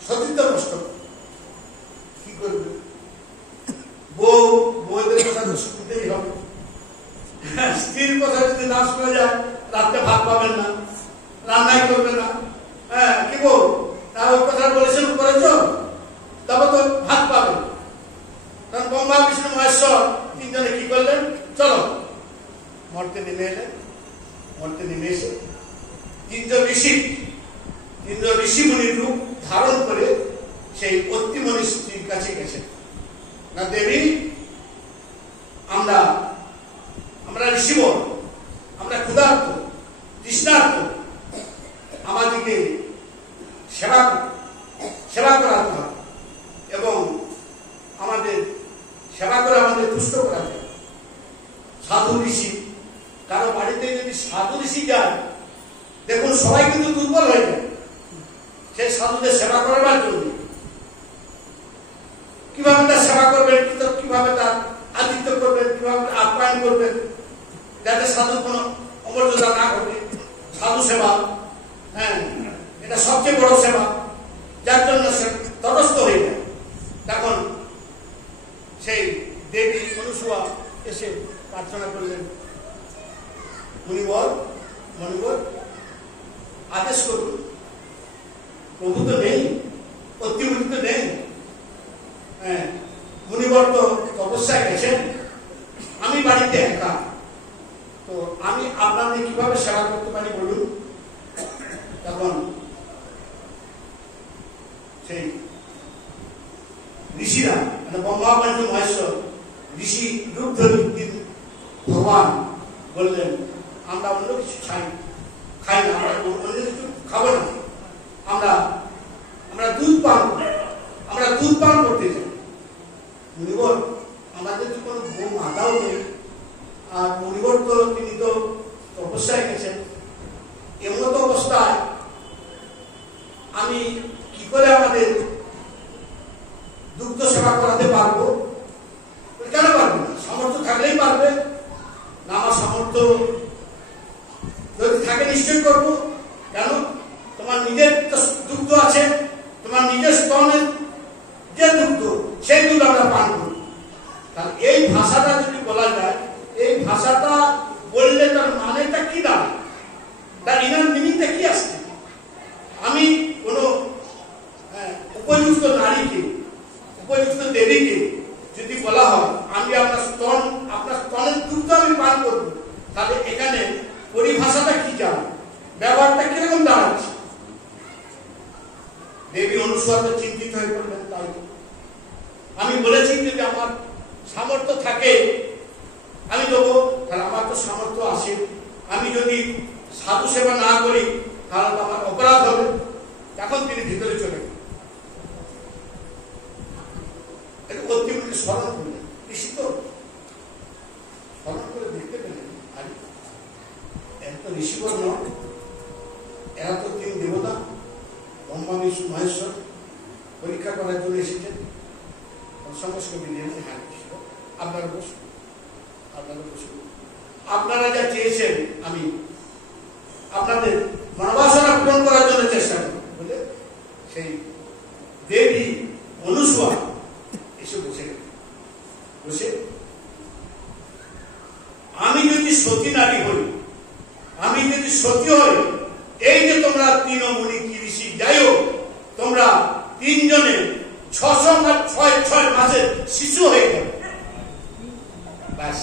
সতীত্ব নষ্ট কি করবে? বউদের কথা তো শুনতেই হবে। স্ত্রীর কথা যদি না শোনা যায়, রাত্রে ভাত পাবেন না, রান্নাই করবেন না। হ্যাঁ, কি বল, তা ওই কথা বলেছেন করেছ, তবে তো ভাত পাবেন। কারণ ব্রহ্মা বিষ্ণু মহেশ্বর তিনজনে কি করলেন? চলো, মর্তে নেমে এলেন। মর্তে নেমে এসে তিনজন ঋষি মুনির রূপ ধারণ করে সেই অত্রিমণি স্ত্রীর কাছে গেছেন। না দেবী, আমরা ঋষিবর, আমরা ক্ষুধার্ত, তৃষ্ণার্ত, আমাদেরকে সেবা করাতে হবে এবং আমাদের সেবা করে আমাদের তুষ্ট করাতে হবে। সাধু ঋষি, কারো বাড়িতে যদি সাধু ঋষি যায়, দেখুন সবাই কিন্তু দুর্বল হয়ে যায় সেই সাধুদের সেবা করবার জন্য। কিভাবে তার সেবা করবেন, কিভাবে তার আতিথ্য করবেন, কিভাবে আপ্যায়ন করবেন, যাতে সাধু কোনো অমর্যাদা না ঘটে। সাধু সেবা, হ্যাঁ, এটা সবচেয়ে বড় সেবা, যার জন্য সে তটস্থ হয়ে যায়। তখন সেই দেবী অনুসুয়া এসে প্রার্থনা করলেন, মুনিবর আদেশ করুন, প্রভু তো নেই, অতিমুনি তো নেই, হ্যাঁ, মুনিবর তো তপস্যায় গেছেন, আমি বাড়িতে একা, তো আমি আপনাদের কিভাবে সেবা করতে পারি বলুন। তখন সেই ঋষিরা, মানে ব্রহ্মা বিষ্ণু মহেশ্বর ঋষি রূপ ধরে ভগবান বললেন, আমরা অন্য কিছু খাই না, আমরা অন্য কিছু খাবো না, আমরা দুধ পান করতে চাই। মুনিবর, আমাদের তো কোনো বউ মাতাও নেই, আর মুনিবর তো তিনি তো তপস্যায় গেছেন, এমন অবস্থায় আমি কি করে আমাদের দুগ্ধ সেবা করাতে পারবো? কেন পারবো না? সামর্থ্য থাকলেই পারবে না। আমার সামর্থ্য যদি থাকে নিশ্চয়ই করবো। কেন? তোমার নিজের দুগ্ধ আছে, তোমার নিজের স্তনের যে দুগ্ধ, সেই দুধ আমরা পান করি। তাহলে এই ভাষাটা যদি বলা যায়, এই ভাষাটা বললে তার মানেটা কি দাঁড়ায়, তার ইনার মিনিংটা কি আসছে? আমি কোনো উপযুক্ত নারীকে, উপযুক্ত দেবীকে যদি বলা হয় আমি আপনার স্তনের দুগ্ধ আমি পান করবো, তাহলে এখানে পরিভাষাটা কি যাবে, ব্যবহারটা কিরকম দাঁড়াচ্ছে? দেবী অনুসুয়া তো চিন্তিত হয়ে পড়লেন। তাই আমি বলেছি যদি আমার সামর্থ্য থাকে আমি দেবো, তাহলে আমার তো সামর্থ্য আছে, আমি যদি সাধু সেবা না করি তাহলে তো আমার অপরাধ হবে। এখন তিনি ভিতরে চলে গেলেন। অতিমুনি স্মরণ করলেন, ঋষি তো স্মরণ করে দেখতে পেলেন, এত ঋষিবর নয়, এরা তো তিন দেবতা, ব্রহ্মা বিষ্ণু মহেশ্বর, পরীক্ষা করার জন্য এসেছেন। সমস্ত মিলিয়ে হ্যাঁ, আপনারা বসুন, আপনারা যা চেয়েছেন আমি আপনাদের মনোবাসনা পূরণ করার জন্য চেষ্টা করব বলে সেই দেবী অনুসুয়া এসে বসে আমি যদি সতী নারী হই, আমি যদি সতী হই, এই যে তোমরা তিন মুনি কি ঋষি যাই হোক, তোমরা তিনজনে 6 মাসের শিশু হয়ে গেল। ব্যাস,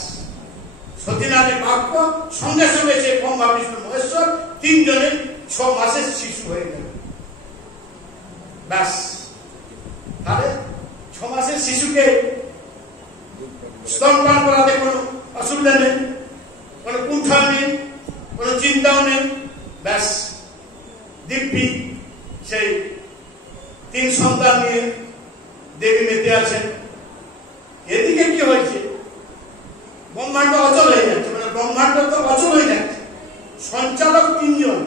সতী নারীর বাক্য সঙ্গে সঙ্গে সে ব্রহ্মা বিষ্ণু মহেশ্বর তিনজনে 6 মাসের শিশু হয়ে গেল। ব্যাস, তাহলে 6 মাসের শিশুকে স্তনপান করাতে কোনো অসুবিধা নেই, কোনো কুণ্ঠা নেই, কোনো চিন্তাও নেই। ব্যাস, দিব্যি সেই 3 সন্তান নিয়ে দেবী মেতে আছেন। এদিকে কি হয়েছে? ব্রহ্মাণ্ড অচল হয়ে যাচ্ছে, মানে ব্রহ্মাণ্ড তো অচল হয়ে যাচ্ছে। সঞ্চালক 3 জন,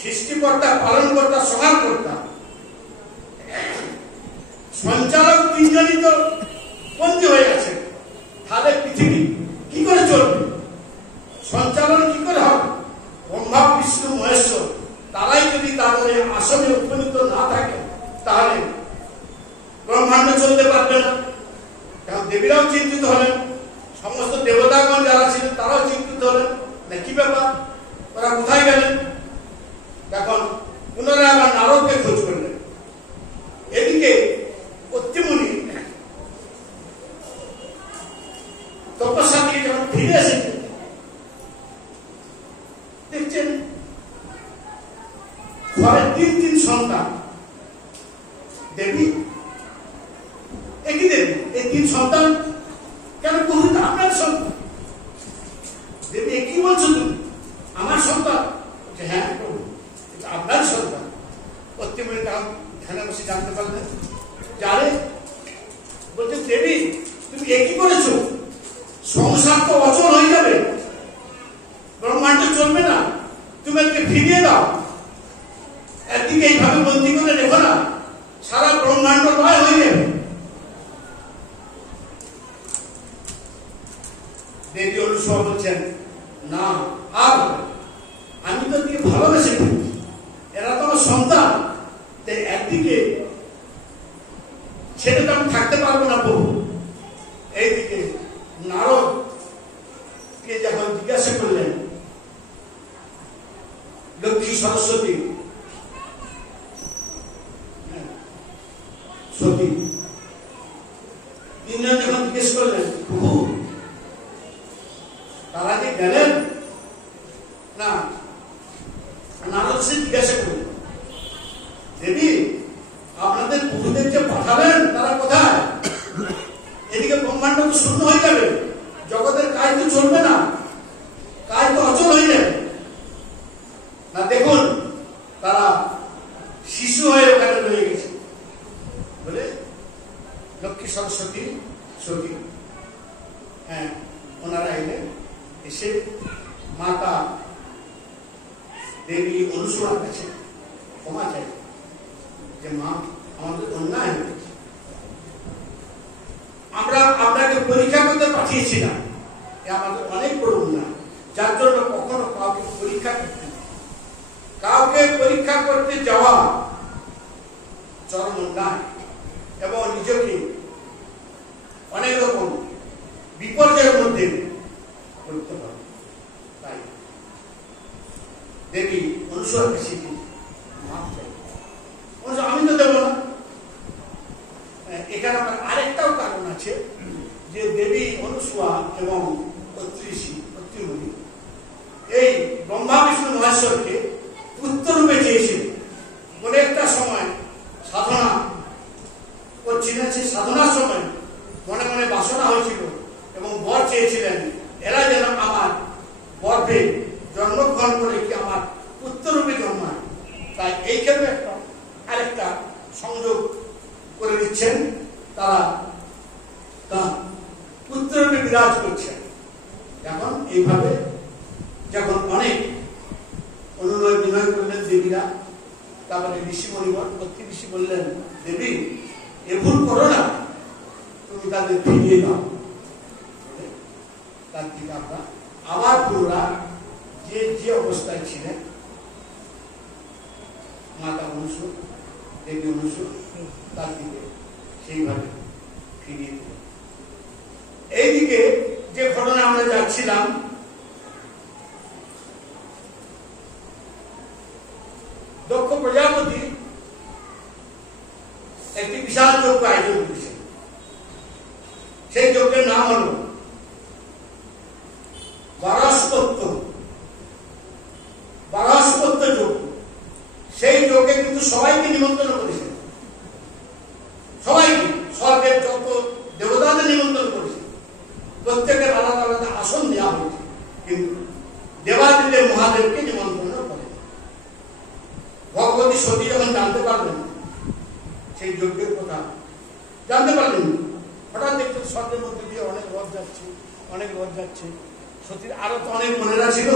শিশু সৃষ্টিকর্তা, পালনকর্তা, সংহারকর্তা। সঞ্চালক তিনজনই তো বন্দী হয়ে গেছে, তাহলে পৃথিবী কি করে চলবে? সঞ্চালন কি করে হবে? ব্রহ্মা, বিষ্ণু, মহেশ্বর তারাই যদি তাদের আসনে উপনীত না থাকে, তাহলে ব্রহ্মাণ্ড চলতে পারবে না। কারণ দেবীরাও চিন্তিত হলেন, সমস্ত দেবতাগণ যারা ছিলেন তারাও চিন্তিত হলেন, না কি ব্যাপার, ওরা কোথায় গেলেন? এখন পুনরায় আবার নারদকে খোঁজ করলেন। এদিকে অত্রিমুনি তপস্যা থেকে যখন ফিরে এসেছেন, দেখছেন ঘরে তিন সন্তান। দেবী, একই দেবী, এই তিন সন্তান কেন? পুরোহিত আপনার সন্তান। দেবী, কি বলছো তুমি? আমার সন্তান? হ্যাঁ আপনার সন্তান। অত্রিমুনি ধ্যানে বসে জানতে পারলেন, জানে বলছে দেবী তুমি একই করেছো, সংসার তো অচল হয়ে যাবে, ব্রহ্মাণ্ড চলবে না, তুমি একে ফিরিয়ে দাও। একদিকে এইভাবে বন্দী করে রেখো না, সারা ব্রহ্মাণ্ড নয় হয়ে যাবে। দেবী অনুসূয়া বলছেন না, আর আমি তো দিয়ে ভালোবেসে ফেলেছি, এরা তো আমার সন্তান, তাই একদিকে ছেড়ে তো আমি থাকতে পারবো না প্রভু। এইদিকে নারদকে যখন জিজ্ঞাসা করলেন, লক্ষ্মী, সরস্বতী, সতী তিনজন যখন জিজ্ঞেস করলেন প্রভু তারা যে গেলেন না, নারদ সে জিজ্ঞাসা করলেন দেবী আপনাদের প্রভুদের যে পাঠালেন তারা কোথায়? এদিকে ব্রহ্মাণ্ড তো শূন্য হয়ে যাবে, জগতের কাজ তো চলবে না, কাজ তো অচল হয়ে যাবে না। দেখুন তারা শিশু হয়ে ওখানে রয়ে গেছে বলে লক্ষ্মী, সরস্বতী, সতী, হ্যাঁ ওনারা এলেন। এসে মাতা দেবী অনুসূয়ার কাছে ক্ষমা চাই যে মা আমাদের অন্যায় হয়েছে, আমরা আপনাকে পরীক্ষা করতে পাঠিয়েছিলাম, আমাদের অনেক বড় অন্যায়, যার জন্য কখনো কাউকে পরীক্ষা করতে না, কাউকে পরীক্ষা করতে যাওয়া চরম অন্যায় এবং নিজেকে অনেক রকম বিপর্যয়ের মধ্যে করতে পারে। তাই দেবী অনুসূয়ার কাছে মাপ চাই, আমি তো দেব না। এখানে আমার আরেকটাও কারণ আছে যে দেবী অনুসূয়া এবং অত্রিমুনি এই ব্রহ্মা, বিষ্ণু, মহেশ্বরকে পুত্ররূপে চেয়েছিলেন বলে একটা সময় সাধনা করছিলেন। সেই সাধনার সময় মনে মনে বাসনা হয়েছিল এবং বর চেয়েছিলেন এরা যেন আমার গর্ভে জন্মগ্রহণ করে কি আমার পুত্ররূপে জন্মায়। তাই এই ক্ষেত্রে আরেকটা সংযোগ করে দিচ্ছেন, তারা পুত্ররূপে বিরাজ করছেন। এখন এইভাবে যখন অনেক অনুনয় বিনয় করলেন দেবীরা, তারপরে ঋষিমণিগণ, প্রত্যেক ঋষি বললেন দেবী এ ভুল করো না, তুমি তাদের ফিরিয়ে দাও। তার দিকে আমরা আবার পুনরায় যে অবস্থায় ছিলেন মাতা অনুসূয়া, দেবী অনুসূয়া, তার দিকে সেইভাবে ফিরিয়ে দিল। এইদিকে যে ঘটনা আমরা যাচ্ছিলাম, দক্ষ প্রজাপতি একটি বিশাল যজ্ঞ আয়োজন করেছেন। সেই যজ্ঞের নাম হল বারহস্পত্য যজ্ঞ। সেই যজ্ঞে কিন্তু সবাইকে নিমন্ত্রণ করেছেন, সবাইকে, স্বর্গের যত দেবতাদের নিমন্ত্রণ করেছেন, প্রত্যেকের আলাদা আলাদা আসন দেওয়া হয়েছে, কিন্তু দেবাদিদেব মহাদেবকে নিমন্ত্রণ করেন। ভগবতী সতী যখন জানতে পারলেন সেই যজ্ঞের কথা, জানতে পারলেন, হঠাৎ দেখতে স্বর্গের মধ্যে দিয়ে অনেক রথ যাচ্ছে। সতীর আরো তো অনেক বোনেরা ছিল,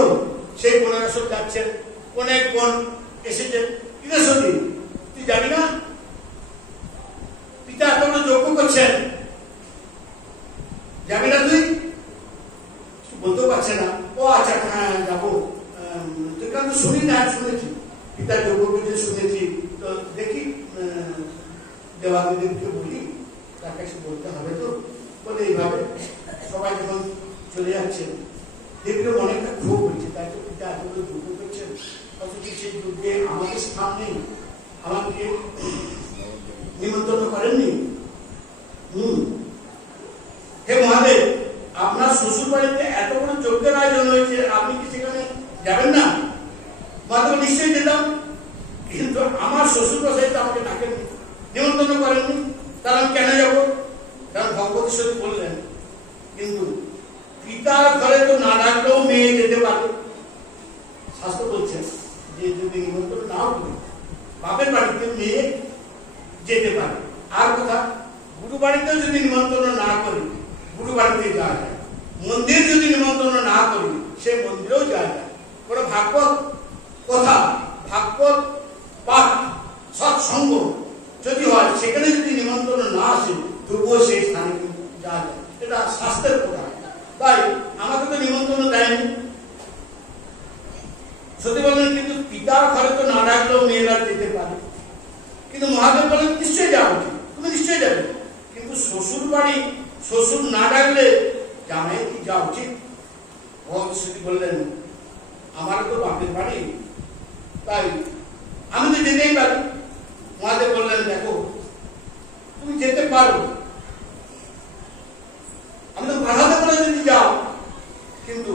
সেই বোনেরা সব যাচ্ছেন। অনেক বোন এসেছেন, কিরে সতী তুই যাবি না? পিতা এত বড় যজ্ঞ করছেন, যাবি না তুই? বলতেও পারছে না। ও আচ্ছা হ্যাঁ যাবো। তুই কেন শুনি না? শুনেছি পিতা যজ্ঞ করতে, শুনেছি। তো দেখি দেবাদেবকে বলি, তার কাছে বলতে হবে তো। বলে এইভাবে সবাই যখন চলে যাচ্ছেন, দেখলে অনেকটা ক্ষোভ হয়েছে। তাই তো পিতা এত যজ্ঞ করছেন, অথচ সেই যজ্ঞে আমাকে স্থান নেই, আমাকে নিমন্ত্রণ করেননি। হে মহাদেব, আপনার শ্বশুর বাড়িতে এত বড় যজ্ঞের আয়োজন হয়েছে, আপনি কি সেখানে যাবেন না? মহাদেব নিশ্চয়ই যেতাম, কিন্তু আমার শ্বশুর মশাই তো আমাকে ডাকেননি, নিমন্ত্রণ করেননি, তাহলে আমি কেন যাবো? কারণ ভগবতী সতী বললেন, কিন্তু পিতার ঘরে তো না ডাকলেও মেয়ে যেতে পারে। শাস্ত্র বলছেন যে যদি নিমন্ত্রণ নাও করি, বাপের বাড়িতে মেয়ে যেতে পারে। আর কথা, গুরু বাড়িতেও যদি নিমন্ত্রণ না করি, গুরু বাড়িতে যাওয়া যায়। মন্দির যদি নিমন্ত্রণ না করি, সে মন্দিরেও যাওয়া যায়। কোনো ভাগবত কথা, ভাগবত পাঠ, সৎসঙ্গ যদি হয়, সেখানে যদি নিমন্ত্রণ না আসে, তবুও সেই স্থানে যাওয়া যায়। এটা শাস্ত্রের কথা। তাই আমাকে তো নিমন্ত্রণ দেয়নি। সত্যি বলেন, কিন্তু পিতার ঘরে তো না ডাকলেও মেয়েরা যেতে পারে। কিন্তু মহাদেব বলেন নিশ্চয়ই যাওয়া উচিত, তুমি নিশ্চয়ই যাবে। কিন্তু শ্বশুর বাড়ি শ্বশুর না ডাকলে জামাই কি যাওয়া উচিত? ভগবতী বললেন, আমার তো বাপের বাড়ি, তাই আমি তো যেতেই পারি। মহাদেব বললেন, দেখো তুমি যেতে পারো, আমি তো বাধাতে পারে যদি যাও, কিন্তু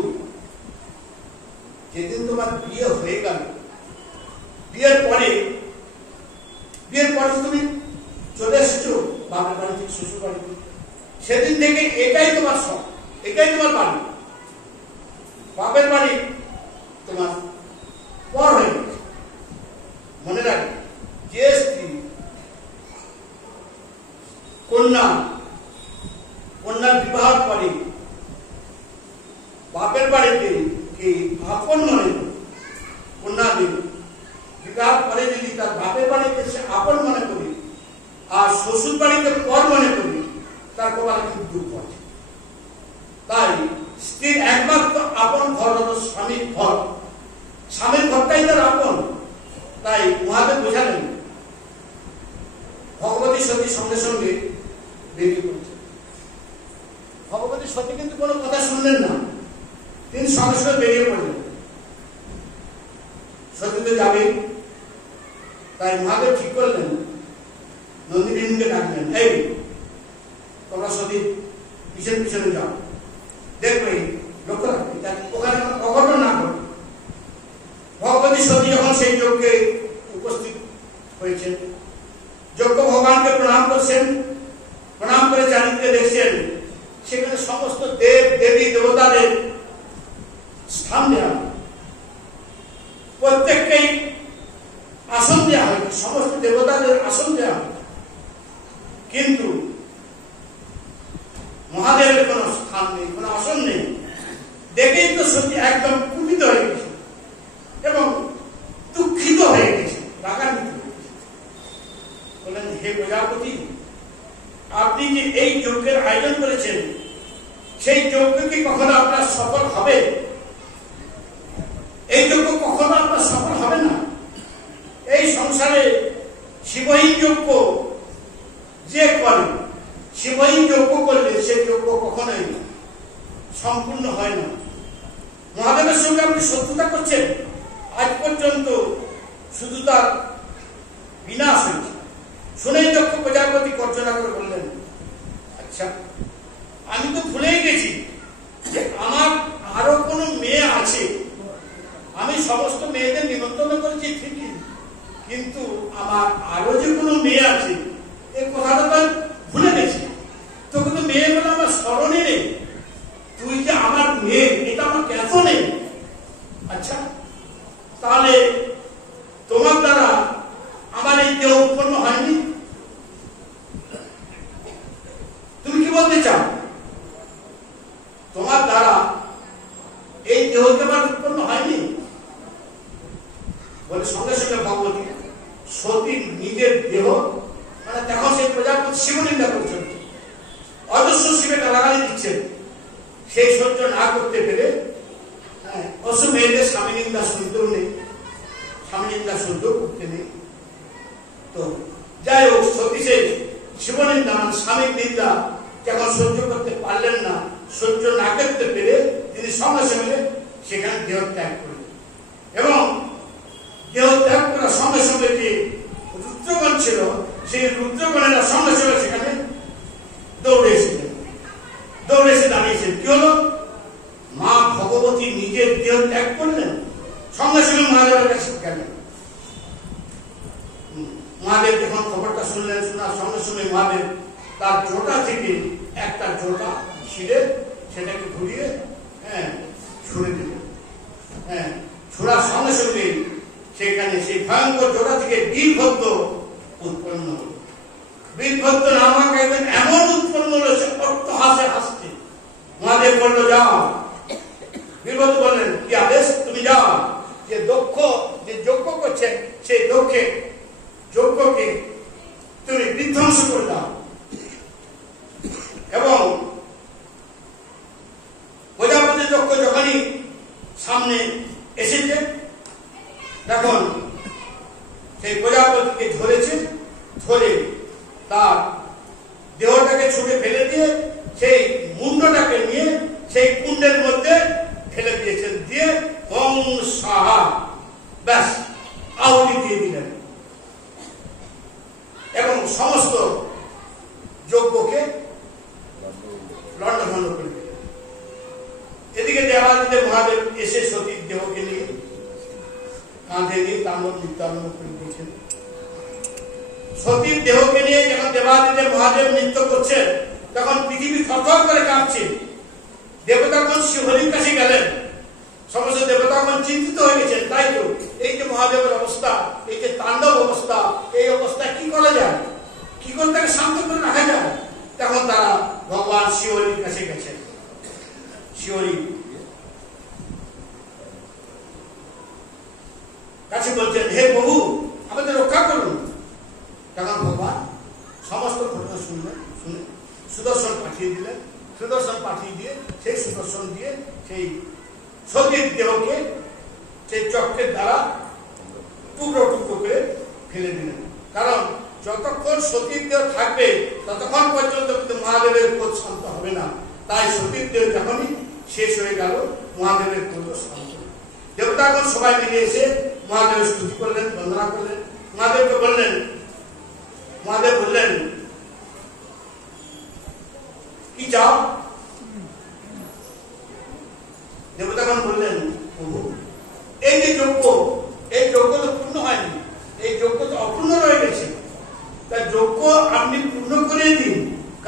যেদিন তোমার বিয়ে হয়ে গেল, বিয়ের পরে তুমি চলে এসেছো বাপের বাড়ি থেকে শ্বশুর বাড়িতে, সেদিন থেকে এটাই তোমার শখ, এটাই তোমার বাড়ি। বাপের বাড়ি তোমার পর হয়ে গেছে। মনে রাখবে, যে স্ত্রী কন্যার বিবাহ পরে বাপের বাড়িতে আপন মনে কন্যা দেব, বিবাহ পরে যদি তার বাপের বাড়িতে সে আপন মনে করি আর শ্বশুর বাড়িতে পর মনে করি, তার কপালে কিন্তু দুঃখ আছে। তাই স্ত্রীর একমাত্র আপন ঘর হল স্বামীর ঘর, স্বামীর ঘরটাই তার আপন। তাই মহাদেব বোঝালেন, ভগবতী সতী সঙ্গে সঙ্গে বেরিয়ে পড়ছে। ভগবতী সতী কিন্তু কোনো কথা শুনলেন না, তিনি সঙ্গে সঙ্গে বেরিয়ে পড়লেন। সতী তো যাবে, তাই মহাদেব ঠিক করলেন, নন্দিনীকে ডাকলেন, এই তোমরা সতী পিছনে পিছনে যাও, দেখবে লক্ষ্য রাখবে যাতে ওখানে অঘটন না ঘটে। ভগবতী সতী যখন সেই যজ্ঞে উপস্থিত হয়েছেন, যজ্ঞ ভগবানকে প্রণাম করছেন, প্রণাম করে চারিদিকে দেখছেন, সেখানে সমস্ত দেব দেবী দেবতাদের স্থান দেওয়া, প্রত্যেককেই আসন দেওয়া হয়েছে, সমস্ত দেবতাদের আসন দেওয়া হয়েছে, কিন্তু মহাদেবের কোন স্থান নেই, কোন আসন নেই। দেখেই তো সত্যি একদম কুপিত হয়ে গেছে এবং দুঃখিত হয়ে গেছে, রাগান্বিত হয়ে গেছে। বললেন, হে প্রজাপতি, আপনি যে এই যজ্ঞের আয়োজন করেছেন, সেই যজ্ঞ কি কখনো আপনার সফল হবে? এই যজ্ঞ কখনো আপনার সফল হবে না। এই সংসারে শিবহীন যজ্ঞ যে করে, শিবহীন যজ্ঞ করলে সেই যজ্ঞ কখনোই সম্পূর্ণ হয় না। মহাদেবের সঙ্গে আপনি শত্রুতা করছেন, আজ পর্যন্ত শুধু তার বিনাশ হয়েছে। শুনেই দক্ষ প্রজাপতি গর্জনা করে বললেন, আচ্ছা আমি তো ভুলেই গেছি যে আমার আরো কোনো মেয়ে আছে। আমি সমস্ত মেয়েদের নিমন্ত্রণ করেছি ঠিকই, কিন্তু আমার আরো যে কোনো মেয়ে আছে এই কথাটা তো ভুলে গেছি। তোকে তো মেয়ে বলে আমার স্মরণে নেই, তুই যে আমার মেয়ে এটা আমার জ্ঞাত নেই। আচ্ছা তাহলে তোমার দ্বারা আমার এই দেহ উৎপন্ন হয়নি? তুমি কি বলতে চাও? তোমার দ্বারা এই দেহ আমার উৎপন্ন হয়নি? বলে সঙ্গে সঙ্গে ভগবতী সতী নিজের দেহ মানে তখন সেই প্রজাপতি শিবনিন্দা করছেন, অজস্র শিবে গালাগালি দিচ্ছেন, সেই সহ্য না করতে পেরে অবশ্য মেয়েদের স্বামী নিন্দা শুনতেও নেই, স্বামী নিন্দা শুনতেও করতে নেই। তো যাই হোক সতী সেই শিবনিন্দা মানে স্বামীর নিন্দা যখন সহ্য করতে পারলেন না, সহ্য না করতে পেরে তিনি সঙ্গে সঙ্গে সেখানে দেহ ত্যাগ করলেন এবং দেহ ত্যাগ করার সঙ্গে সঙ্গে যে রুদ্রগণ ছিল সেই রুদ্রগণেরা সঙ্গে সঙ্গে সেখানে দৌড়ে এসেছিলেন, দৌড়ে এসে দাঁড়িয়েছেন। কি হলো? মা ভগবতী নিজের দেহ ত্যাগ করলেন, সঙ্গে সঙ্গে মহাদেবের কাছে গেলেন। মহাদেব যখন খবরটা শুনলেন, শোনার সঙ্গে সঙ্গে মহাদেব তার জোটা থেকে একটা জোটা ছিঁড়ে সেটাকে ঘুরিয়ে ছুঁড়ে দিলেন। ছোড়ার সঙ্গে সঙ্গে সেখানে সেই ভয়ঙ্কর জোড়া থেকে বীরভদ্র উৎপন্ন হল। বীরভদ্র নামক একজন এমন উৎপন্ন হলো সে অর্থ হাসে হাসতে। মহাদেব বলল যাও। বীরভদ্র বললেন কি আদেশ? তুমি যাও, যে দক্ষ যে যজ্ঞ করছে সেই যজ্ঞকে তুমি বিধ্বংস করে দাও। এবং প্রজাপতি যজ্ঞ যখনই সামনে এসেছে তখন সেই প্রজাপতিকে ধরেছে, ধরে তার দেহটাকে ছুটে ফেলে দিয়ে সেই মুন্ডটাকে নিয়ে সেই কুণ্ডের মধ্যে ফেলে দিয়েছেন, দিয়ে ওম সাহা ব্যাস আহুতি দিয়ে দিলেন এবং সমস্ত যজ্ঞকে লণ্ডভণ্ড করে দিলেন। এদিকে দেবাদিদেব মহাদেব এসে সতীর দেহকে নিয়ে কাঁধে নিয়ে তাণ্ডব নৃত্য আরম্ভ করে দিয়েছেন। সতীর দেহকে নিয়ে যখন দেবাদিদেব মহাদেব নৃত্য করছেন তখন পৃথিবী থরথর করে কাঁপছে। দেবতাগণ শিবহরির কাছে গেলেন, সমস্ত দেবতাগণ চিন্তিত হয়ে গেছেন। তাই তো এই যে মহাদেবের অবস্থা, এই যে তাণ্ডব অবস্থা, এই অবস্থা কি করা যায়, কি করে তাকে শান্ত করে রাখা যায়? তখন তারা ভগবান শিবহরির কাছে গেছেন। শিবহরি কাছে বলছেন হে প্রভু আমাদের রক্ষা করুন। তখন ভগবান সমস্ত ঘটনা শুনে সুদর্শন পাঠিয়ে দিলেন। সুদর্শন পাঠিয়ে দিয়ে সেই সুদর্শন দিয়ে সেই সতীর দেহকে সেই চক্রের দ্বারা টুকরো টুকরো করে ফেলে দিলেন। কারণ যতক্ষণ সতীর দেহ থাকবে ততক্ষণ পর্যন্ত কিন্তু মহাদেবের ক্রোধ শান্ত হবে না। তাই সতীর দেহ যখনই শেষ হয়ে গেল মহাদেবের ক্রোধ শান্ত। দেবতাগণ সবাই মিলে এসে মহাদেবের স্তুতি করলেন, বন্দনা করলেন। মহাদেবকে বললেন, মহাদেব বললেন কি চাও? দেবতাগণ বললেন প্রভু এই যে যজ্ঞ, এই যজ্ঞ তো পূর্ণ হয়নি, এই যজ্ঞ তো অপূর্ণ রয়ে গেছে, তাই যজ্ঞ আপনি পূর্ণ করে দিন।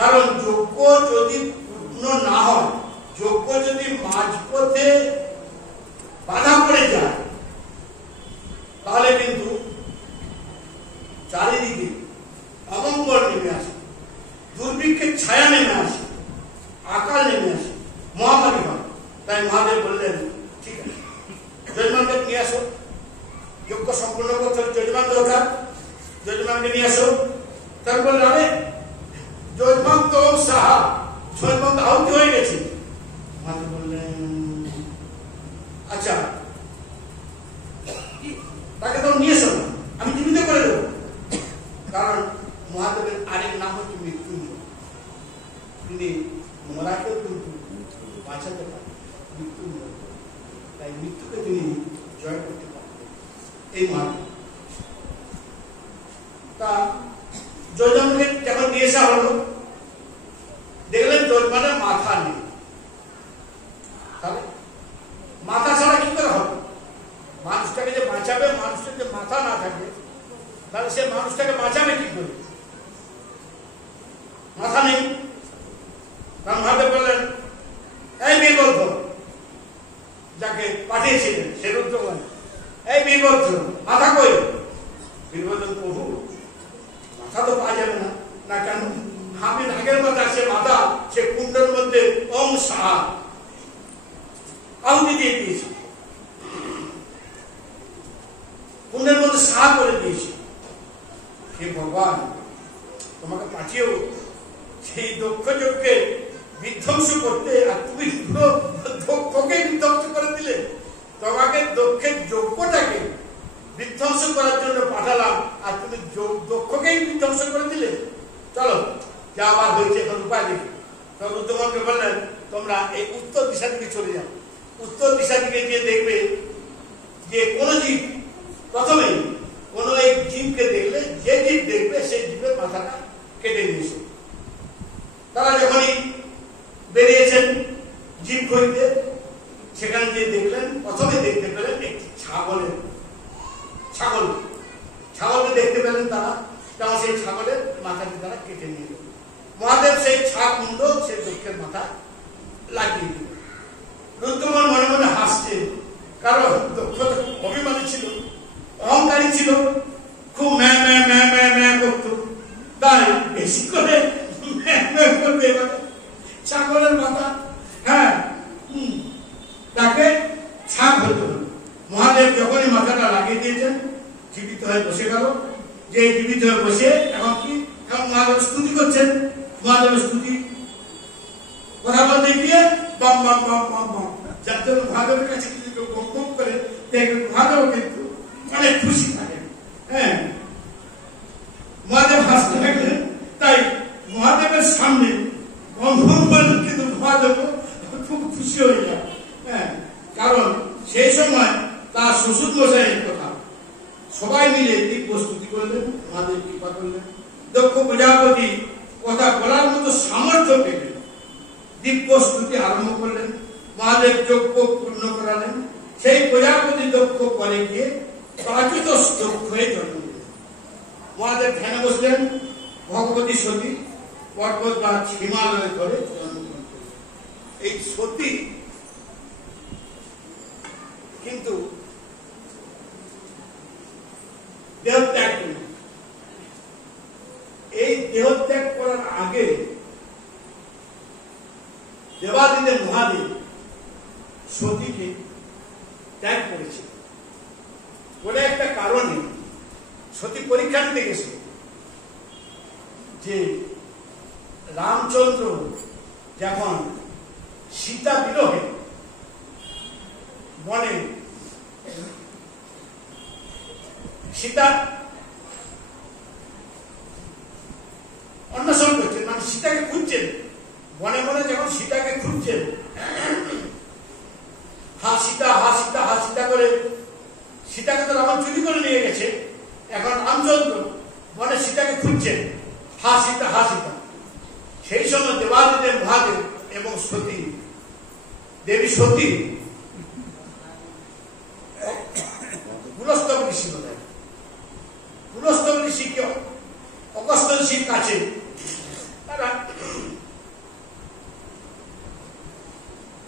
কারণ যজ্ঞ যদি পূর্ণ না হয়, যজ্ঞ যদি মাঝপথে বাধা পড়ে যায় তাহলে কিন্তু চারিদিকে অমঙ্গল নেমে আসে, দুর্ভিক্ষের ছায়া নেমে আসে, আকাল নেমে আসে, মহামারী হয়। তাই মহাদেব বললেন ঠিক আছে যজমানকে নিয়ে আসো, যজ্ঞ সম্পূর্ণ করতে হলে যজমান দরকার, যজমানকে নিয়ে আসো। তারপর আরে যজমান তো সাহা, যজমান তো আহুতি হয়ে গেছে। মহাদেব বললেন আচ্ছা তাকে তো নিয়ে এসো, আমি জীবিত করে দেবো। কারণ মহাদেবের আরেক নাম হচ্ছে মৃত্যুঞ্জয়, তিনি মরাকেও কিন্তু বাঁচাতে পারেন, মৃত্যুঞ্জয়। তাই মৃত্যুকে তিনি জয় করতে পারেন এই মহাদেব। তা যজমানকে যখন নিয়ে আসা হলো দেখলেন যজমানের মাথা নেই। তাহলে মাথা ছাড়া কি করে হবে? মানুষটাকে যে বাঁচাবে, মানুষটার যে মাথা না থাকবে তাহলে সে মানুষটাকে বাঁচাবে কি করে? মাথা নেই। তার মহাদেব বললেন এই বীরভদ্র, যাকে পাঠিয়েছিলেন সে রুদ্রগণ, এই বীরভদ্র মাথা কই? বীরভদ্র প্রভু মাথা তো পাওয়া যাবে না। না কেন? আমি নাগের মাথা, সে মাথা সে কুণ্ডের মধ্যে ওম সাহা আহুতি দিয়ে দিয়েছি। সাহা করে দিয়েছে। হে ভগবান, তোমাকে পাঠিয়েও সেই দক্ষ যজ্ঞে বিধ্বংস করতে, আর তুমি পুরো দক্ষকে বিধ্বংস করে দিলে। তোমাকে দক্ষের যজ্ঞটাকে বিধ্বংস করার জন্য পাঠালাম, আর তুমি দক্ষকেই বিধ্বংস করে দিলে। চলো, যা আবার হয়েছে এখন উপায় দেখি। তখন রুদ্রমণকে বললেন, তোমরা এই উত্তর দিশা দিকে চলে যাও। উত্তর দিশা দিকে গিয়ে দেখবে যে কোন জীব, প্রথমেই কোন এক জীবকে দেখলে, যে জীব দেখবে সেই জীবের মাথাটা কেটে দিয়েছে। তারা যখনই বেরিয়েছেন জীব খুঁজতে, সেখানে যে দেখলেন, প্রথমে দেখতে পেলেন একটি ছাগলকে দেখতে পেলেন তারা। তখন সেই ছাগলের মাথাটি তারা কেটে নিয়ে গেল। মহাদেব সেই ছাগ মুন্ড সেই দক্ষের মাথা লাগিয়ে দিল। রুদ্রমণ মনে মনে হাসছে, কারণ দক্ষ অভিমানী ছিল, অহংকারী ছিল, খুব ম্যা ম্যা ম্যা ম্যা ম্যা করত। তাই বেশি করে করবে ছাগলের মাথা, হ্যাঁ, তাকে ছাগ হতো। মহাদেব যখনই মাথাটা লাগিয়ে দিয়েছেন, জীবিত হয়ে বসে গেল। যে জীবিত হয়ে বসে এখন কি, এখন মহাদেব স্তুতি করছেন। মহাদেবের স্তুতি কথা বলতে গিয়ে বম বম বম বম বম, যার জন্য মহাদেবের কাছে গম গম করে দেখবেন মহাদেব কিন্তু অনেক খুশি থাকেন। হ্যাঁ, মহাদেব হাসতে থাকলেন। তাই মহাদেবের সামনে বম বম বলেন, কিন্তু মহাদেব খুব খুশি হয়ে যায়। হ্যাঁ, কারণ সেই সময় তার শ্বশুর মশাইয়ের কথা সবাই মিলে এই প্রস্তুতি করলেন। মহাদেব কৃপা করলেন, দক্ষ প্রজাপতি কথা বলার মতো সামর্থ্য পেলেন, দিব্য স্তুতি আরম্ভ করলেন। মহাদেব যজ্ঞ পূর্ণ করালেন। সেই প্রজাপতি দক্ষ পরে গিয়ে প্রাকৃত দক্ষ হয়ে জন্ম দিলেন। মহাদেব ধ্যানে বসলেন। ভগবতী সতী পর্বত বা হিমালয় ধরে জন্মগ্রহণ করলেন। এই সতী কিন্তু দেহত্যাগ করলেন। এই দেহত্যাগ করার আগে দেবাদিদেব মহাদেব সতীকে ত্যাগ করেছে বলে একটা কারণে সতী পরীক্ষা নিতে গেছে যে রামচন্দ্র যখন সীতা বিরহে বনে, সীতা অন্বেষণ করছেন, মানে সীতাকে খুঁজছেন বনে বনে, যখন সীতাকে খুঁজছেন, হা সীতা হা সীতা হা সীতা করে, সীতাকে তো রাবণ চুরি করে নিয়ে গেছে। এখন রামচন্দ্র বনে সীতাকে খুঁজছেন, হা সীতা হা সীতা। সেই সময় দেবাদিদেব মহাদেব এবং সতী দেবী সতী পুলস্তব ঋষি বলেন, পুলস্তব ঋষিকে অগস্ত্য ঋষির কাছে তারা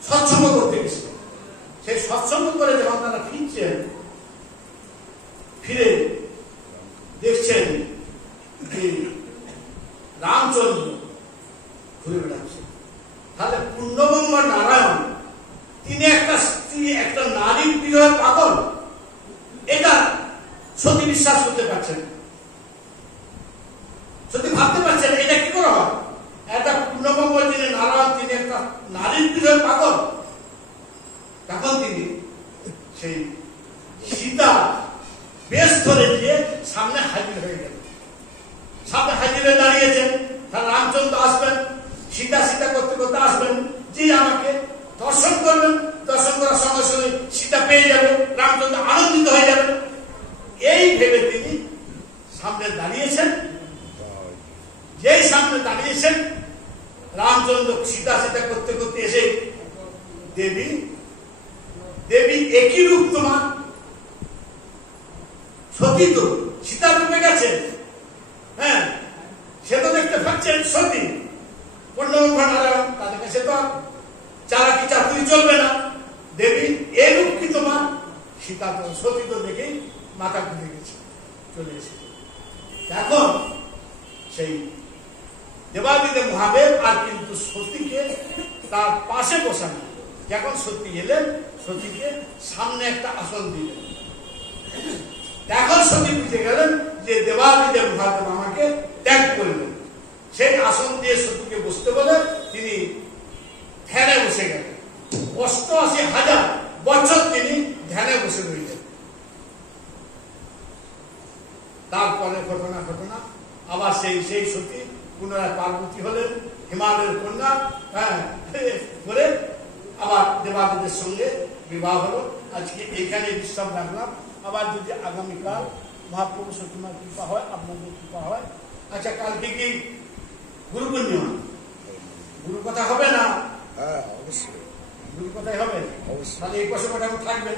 সৎসঙ্গ করতে গেছে। সেই সৎসঙ্গ করে যখন তারা ফিরছেন, ফিরে দেখছেন যে রামচন্দ্র ঘুরে বেড়াচ্ছে। তাহলে পূর্ণবঙ্গ নারায়ণ তিনি একটা স্ত্রী, একটা নারীর বিরহে পাগল, এটা সতী বিশ্বাস করতে পারছেন, সতী ভাবতে পারছেন এটা কি করে হয়। একটা পূর্ণবঙ্গ যিনি নারায়ণ, তিনি একটা নারীর বিরহে পাগল। তখন তিনি সেই সীতা বেশ ধরে দিয়ে সামনে হাজির হয়ে গেলেন। সামনে হাজির হয়ে দাঁড়িয়েছেন। তাহলে রামচন্দ্র আসবেন, সীতা সীতা করতে করতে আসবেন, যে আমাকে দর্শন করবেন, দর্শন করার সঙ্গে সঙ্গে সীতা পেয়ে যাবে, রামচন্দ্র আনন্দিত হয়ে যাবেন। এই ভেবে তিনি সামনে দাঁড়িয়েছেন। যেই সামনে দাঁড়িয়েছেন, রামচন্দ্র সীতা সীতা করতে করতে এসে দেবী দেবী একই রূপ তোমার, সতী তো সীতা রূপে গেছে। হ্যাঁ, সে তো দেখতে পাচ্ছেন সতী পূর্ণবঙ্গ নারায়ণ, তাদের কাছে তো চালাকি চাতুরি চলবে না। দেবী এই রূপ কি তোমার? সীতা তো সতী তো দেখেই মাথা ঘুরে গেছে, চলে এসেছে। এখন সেই দেবাদিদেব মহাদেব আর কিন্তু সতীকে তার পাশে বসানো। যখন সতী এলেন, সতীকে সামনে একটা আসন দিলেন। এখন সতী শিখে গেলেন যে দেবাদিদেব মহাদেব আমাকে ত্যাগ করলেন। সেই আসন দিয়ে সতীকে বসতে বলে তিনি ধ্যানে বসে গেলেন। 88,000 বছর তিনি ধ্যানে বসে রইলেন। তারপরে ঘটনা আবার সেই সতী পুনরায় পার্বতী হলেন, হিমালয়ের কন্যা, করে আবার দেবাদিদের সঙ্গে বিবাহ হলো। আজকে এইখানে বিশ্রাম রাখলাম। আবার যদি আগামীকাল মহাপ্রভু সতীমার কৃপা হয়, আপনাদের কৃপা হয়। আচ্ছা, কালকে কি গুরু পূর্ণিমা? গুরু কথা হবে না? অবশ্যই গুরু কথাই হবে। তাহলে এই প্রসঙ্গটা থাকবে।